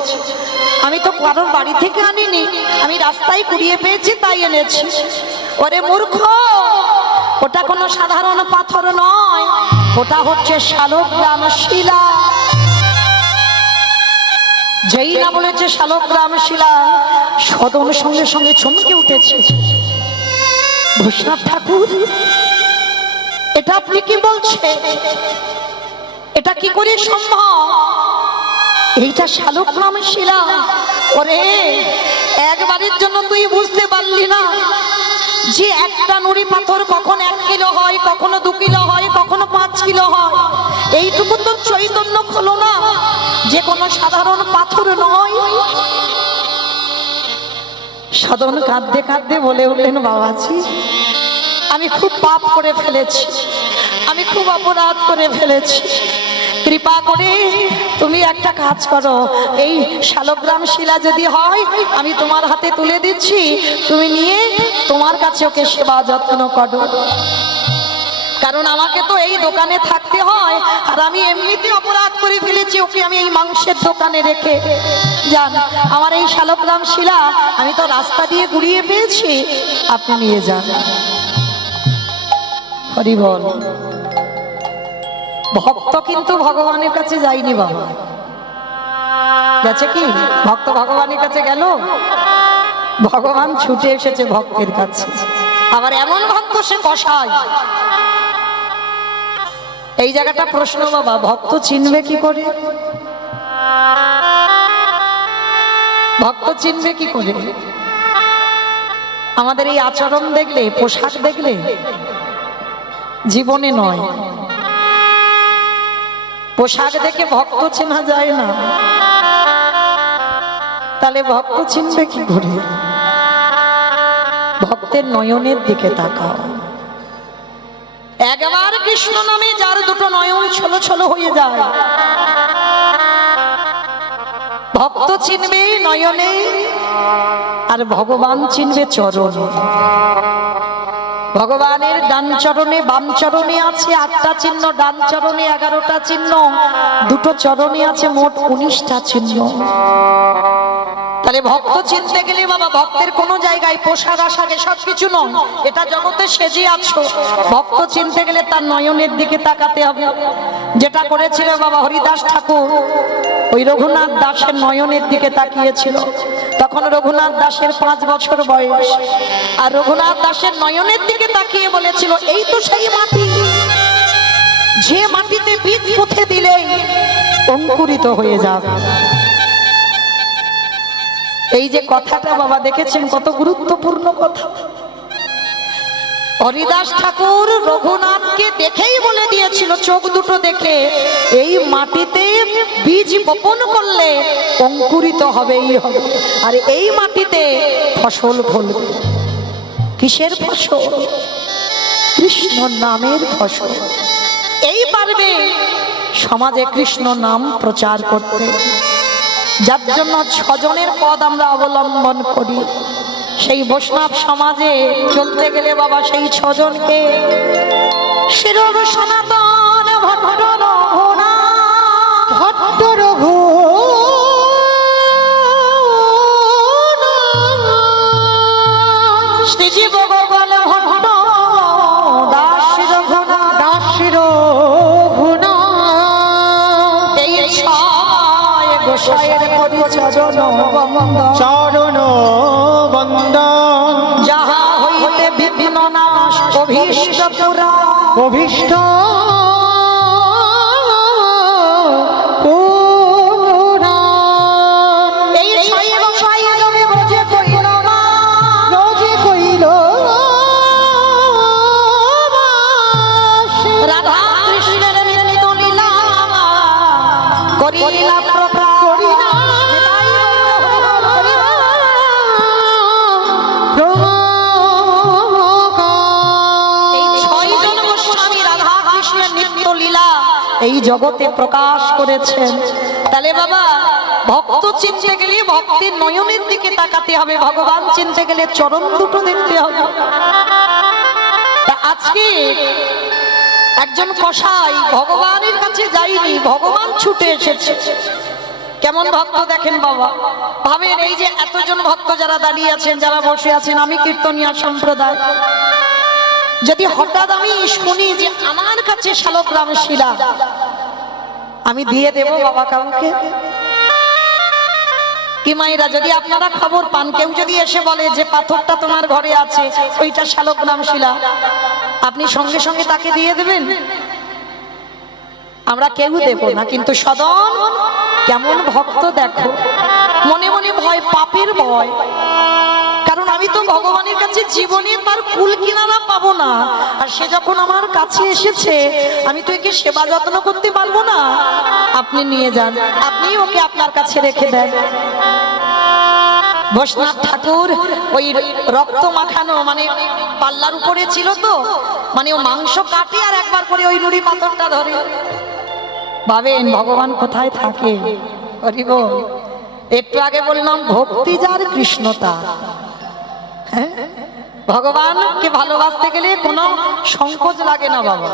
আমি তো কারোর বাড়ি থেকে আনিনি, আমি রাস্তায় কুড়িয়ে পেয়েছি তাই এনেছি। ওরে মূর্খ, ওটা কোনো সাধারণ পাথর নয়, ওটা হচ্ছে শালগ্রাম শিলা। যেই না বলেছে শালগ্রাম শিলা, সদন সঙ্গে সঙ্গে চমকে উঠেছে। বৈষ্ণব ঠাকুর, এটা আপনি কি বলছে, এটা কি করে সম্ভব, এইটা শালগ্রাম শিলা। ওরে একবারের জন্য তুই বুঝতে পারলি না যে একটা নুড়ি পাথর কখন 1 কিলো হয়, কখনো 2 কিলো হয়, কখনো 5 কিলো হয়। এইটুকু তো চৈতন্য হলো না যে কোনো সাধারণ পাথর নয়। সদন কাঁদতে কাঁদতে বলে উঠলেন, বাবাজি আমি খুব পাপ করে ফেলেছি, আমি খুব অপরাধ করে ফেলেছি, কৃপা করে তুমি একটা কাজ করো, এই শালগ্রাম শিলা যদি হয় আমি তোমার হাতে তুলে দিচ্ছি, তুমি নিয়ে তোমার কাছে ওকে সেবা যত্ন করো। কারণ আমাকে তো এই দোকানে থাকতে হয়, আর আমি এমনিতে অপরাধ করে ফেলেছি, ওকে আমি এই মাংসের দোকানে রেখে যান। আমার এই শালগ্রাম শিলা আমি তো রাস্তা দিয়ে গুড়িয়ে পেয়েছি, আপনি নিয়ে যান। হরি বল। ভক্ত কিন্তু ভগবানের কাছে যায়নি বাবা, গেছে কি? ভক্ত ভগবানের কাছে গেল, ভগবান ছুটে এসেছে ভক্তের কাছে। আবার এমন ভক্ত সে কষায়। এই জায়গাটা প্রশ্ন বাবা, ভক্ত চিনবে কি করে? ভক্ত চিনবে কি করে? আমাদের এই আচরণ দেখলে, পোশাক দেখলে জীবনে নয়, পোশাক দেখে ভক্ত চেনা যায় না। তাহলে ভক্ত চিনবে কি করে? ভক্তের নয়নের দিকে তাকাও। একবার কৃষ্ণ নামে যার দুটো নয়ন ছলো ছলো হয়ে যায়, ভক্ত চিনবে নয়নে, আর ভগবান চিনবে চরণ। ভগবানের ডান চরণে বাম চরণে আছে 8টা চিহ্ন, ডান চরণে 11টা চিহ্ন, দুটো চরণে আছে মোট 19টা চিহ্ন। তাহলে ভক্ত চিনতে গেলে বাবা ভক্তের কোনো জায়গায় পোশাক আশাকে সবকিছু নয়, এটা জগতে সেজে আছো। ভক্ত চিনতে গেলে তার নয়নের দিকে তাকাতে হবে। যেটা করেছিল বাবা হরিদাস ঠাকুর, ওই রঘুনাথ দাসের নয়নের দিকে তাকিয়েছিল। তখন রঘুনাথ দাসের 5 বছর বয়স, আর রঘুনাথ দাসের নয়নের দিকে তাকিয়ে বলেছিল, এই তো সেই মাটি, যে মাটিতে বীজ পুঁতে দিলেই অঙ্কুরিত হয়ে যাবে। এই যে কথাটা বাবা দেখেছেন কত গুরুত্বপূর্ণ কথা। হরিদাস ঠাকুর রঘুনাথকে দেখেই বলে দিয়েছিল, চোখ দুটো দেখে, এই মাটিতে বীজ বপন করলে অঙ্কুরিত হবেই হবে, আর এই মাটিতে ফসল ফলবে। কিসের ফসল? কৃষ্ণ নামের ফসল। এই পারবে সমাজে কৃষ্ণ নাম প্রচার করতে, যার জন্য 6 জনের পদ আমরা অবলম্বন করি। সেই বৈষ্ণব সমাজে চলতে গেলে বাবা সেই 6 জনকে শিরোর সনাতন ভট্ট রঘুনাথ, ভট্ট রঘু শ্রীজীব গোপাল ভট্ট দাস রঘুনাথ, দাস রঘুনাথ, এই 6 গোসাইয়ের পরিচরণ বন্দন, চরণ বন্দন, যাহা হইতে বিভিন্ন নাশ অভীষ্ট পুরা, অভীষ্ট এই 6 গোসাই রবে ব্রজে কইল মা, রোজে কইল রাধা কৃষ্ণের নিত্য লীলা করিলা প্রকাশ, এই জগতে প্রকাশ করেছেন। তাহলে বাবা ভক্ত চিনতে গেলে ভক্তের নয়নের দিকে তাকাতে হবে, ভগবান চিনতে গেলে চরণ দুটো দেখতে হবে। তা আজকে একজন কসাই ভগবানের কাছে যায়নি, ভগবান ছুটে এসেছে। কেমন ভক্ত দেখেন বাবা, ভাবেন এই যে এতজন ভক্ত যারা দাঁড়িয়ে আছেন, যারা বসে আছেন, আমি কীর্তনিয়া সম্প্রদায়, যদি হঠাৎ আমি শুনি যে আমার কাছে শালগ্রাম শিলা, আমি দিয়ে দেব বাবা কাউকে? কি মায়েরা, যদি আপনারা খবর পান কেউ যদি এসে বলে যে পাথরটা তোমার ঘরে আছে, ওইটা শালগ্রাম শিলা, আপনি সঙ্গে সঙ্গে তাকে দিয়ে দেবেন? আমরা কেউ দেব না। কিন্তু সদন কেমন ভক্ত দেখো, মনে মনে ভয়, পাপের ভয়। কারণ আমি তো ভগবানের কাছে জীবনে তার কুল কিনারা পাবো না, আর সে যখন আমার কাছে এসেছে আমি তো একে সেবা যত্ন করতে পারবো না। আপনি নিয়ে যান, আপনি ওকে আপনার কাছে রেখে দেন। বৈষ্ণব ঠাকুর ওই রক্ত মাখানো মানে পাল্লার উপরে ছিল তো, মানে ও মাংস কাটে আর একবার করে ওই নুড়ি পাথরটা ধরে। ভাবেন ভগবান কোথায় থাকে। হরি বল। একটু আগে বললাম ভক্তি যার কৃষ্ণতা। হ্যাঁ, ভগবানকে ভালোবাসতে গেলে কোনো সংকোচ লাগে না বাবা,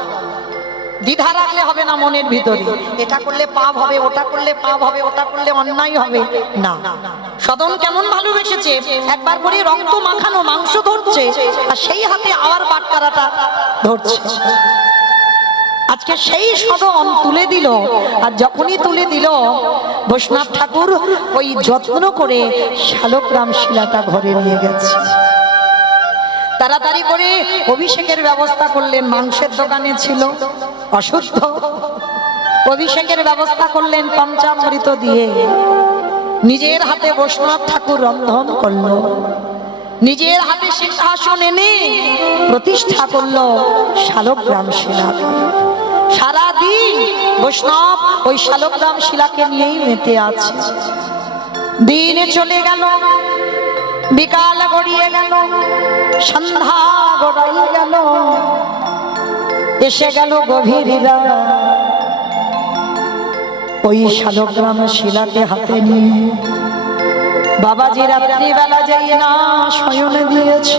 দ্বিধা রাখলে হবে না মনের ভিতরে, এটা করলে পাপ হবে, ওটা করলে পাপ হবে, ওটা করলে অন্যায় হবে না। সদন কেমন ভালোবেসেছে, একবার করে রক্ত মাখানো মাংস ধরছে আর সেই হাতে আবার বাটকারাটা ধরছে। আজকে সেই সদন তুলে দিল, আর যখনই তুলে দিল বৈষ্ণব ঠাকুর ওই যত্ন করে শালগ্রাম শিলাটা ঘরে নিয়ে গেছে। তাড়াতাড়ি করে অভিষেকের ব্যবস্থা করলেন, মাংসের দোকানে ছিল অশুদ্ধ, অভিষেকের ব্যবস্থা করলেন পঞ্চামৃত দিয়ে। নিজের হাতে বৈষ্ণব ঠাকুর রন্ধন করলো, নিজের হাতে সিংহাসন এনে প্রতিষ্ঠা করলো শালগ্রাম শিলা। সারাদিন বৈষ্ণব ওই শালগ্রাম শিলাকে নিয়েই মেতে আছে। দিনে চলে গেল, বিকাল গড়িয়ে গেল, সন্ধ্যা গড়াই গেল, এসে গেল গভীর রাত। ওই শালগ্রাম শিলাকে হাতে নিয়ে বাবাজি রাত্রিবেলা যাই না শয়ন দিয়েছে।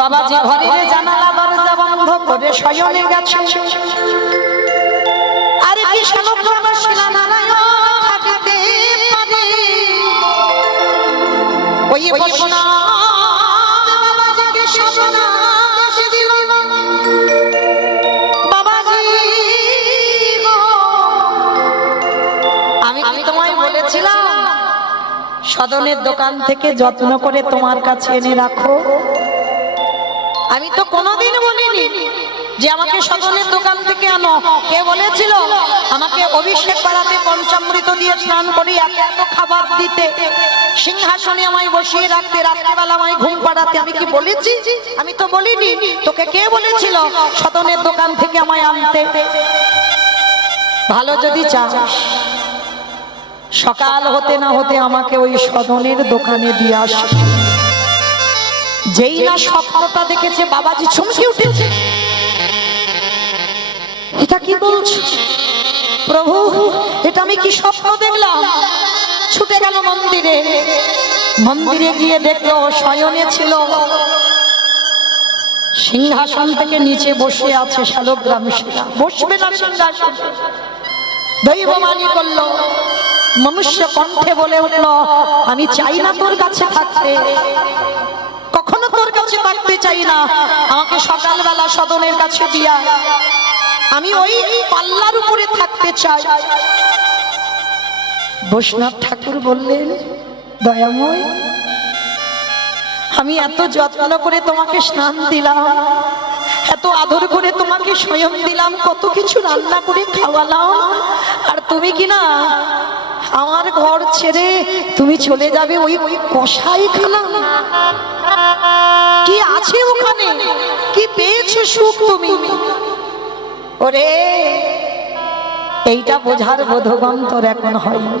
বাবাজি ঘরের জানালা দরজা বন্ধ করে শয়নে গেছে। আরে কি শালগ্রাম শিলা নারায়ণ থাকতে পারে? ওই বসনা বাবাজিকে সর্বনাশ দিল। বাবাজি গো, আমি তোমায় বলেছিলাম সদনের দোকান থেকে যত্ন করে তোমার কাছে এনে রাখো। আমি তো কোনোদিন বলিনি যে আমাকে সদনের দোকান থেকে আনো। কে বলেছিল আমাকে অভিষেক করাতে, পঞ্চামৃত দিয়ে স্নান করে এত এত খাবার দিতে, সিংহাসনে আমায় বসিয়ে রাখতে, রাত্রিবেলা আমায় ঘুম পাড়াতে? আমি কি বলেছি? আমি তো বলিনি। তোকে কে বলেছিল সদনের দোকান থেকে আমায় আনতে? ভালো যদি চাস সকাল হতে না হতে আমাকে ওই সদনের দোকানে দিয়ে আস। যেই না স্বপ্নটা দেখেছে বাবাজি চমকে উঠেছে। এটা কি বলছো প্রভু? এটা আমি কি স্বপ্ন দেখলাম? ছুটে গেল মন্দিরে। মন্দিরে গিয়ে দেখলো শয়নে ছিল, সিংহাসন থেকে নিচে বসে আছে শালগ্রাম শিলা। বসবে না সিংহাসন, দৈববাণী করলো, মনুষ্য কণ্ঠে বলে উঠলো, আমি চাই না তোর কাছে থাকতে, কখনো তোর কাছে থাকতে চাই না। আমাকে সকালবেলা সদনের কাছে দিয়া, আমি ওই পাল্লার উপরে থাকতে চাই। বৈষ্ণব ঠাকুর বললেন, দয়াময়, আমি এত যত্ন করে তোমাকে স্নান দিলাম, এত আদর করে তোমাকে শয়ন দিলাম, কত কিছু রান্না করে খাওয়ালাম, আর তুমি কিনা আমার ঘর ছেড়ে তুমি চলে যাবে ওই কসাইখানা? কি আছে ওখানে? কি পেয়েছো সুখ তুমি? ওরে, এইটা বোঝার বোধগম তোর এখন হয়নি।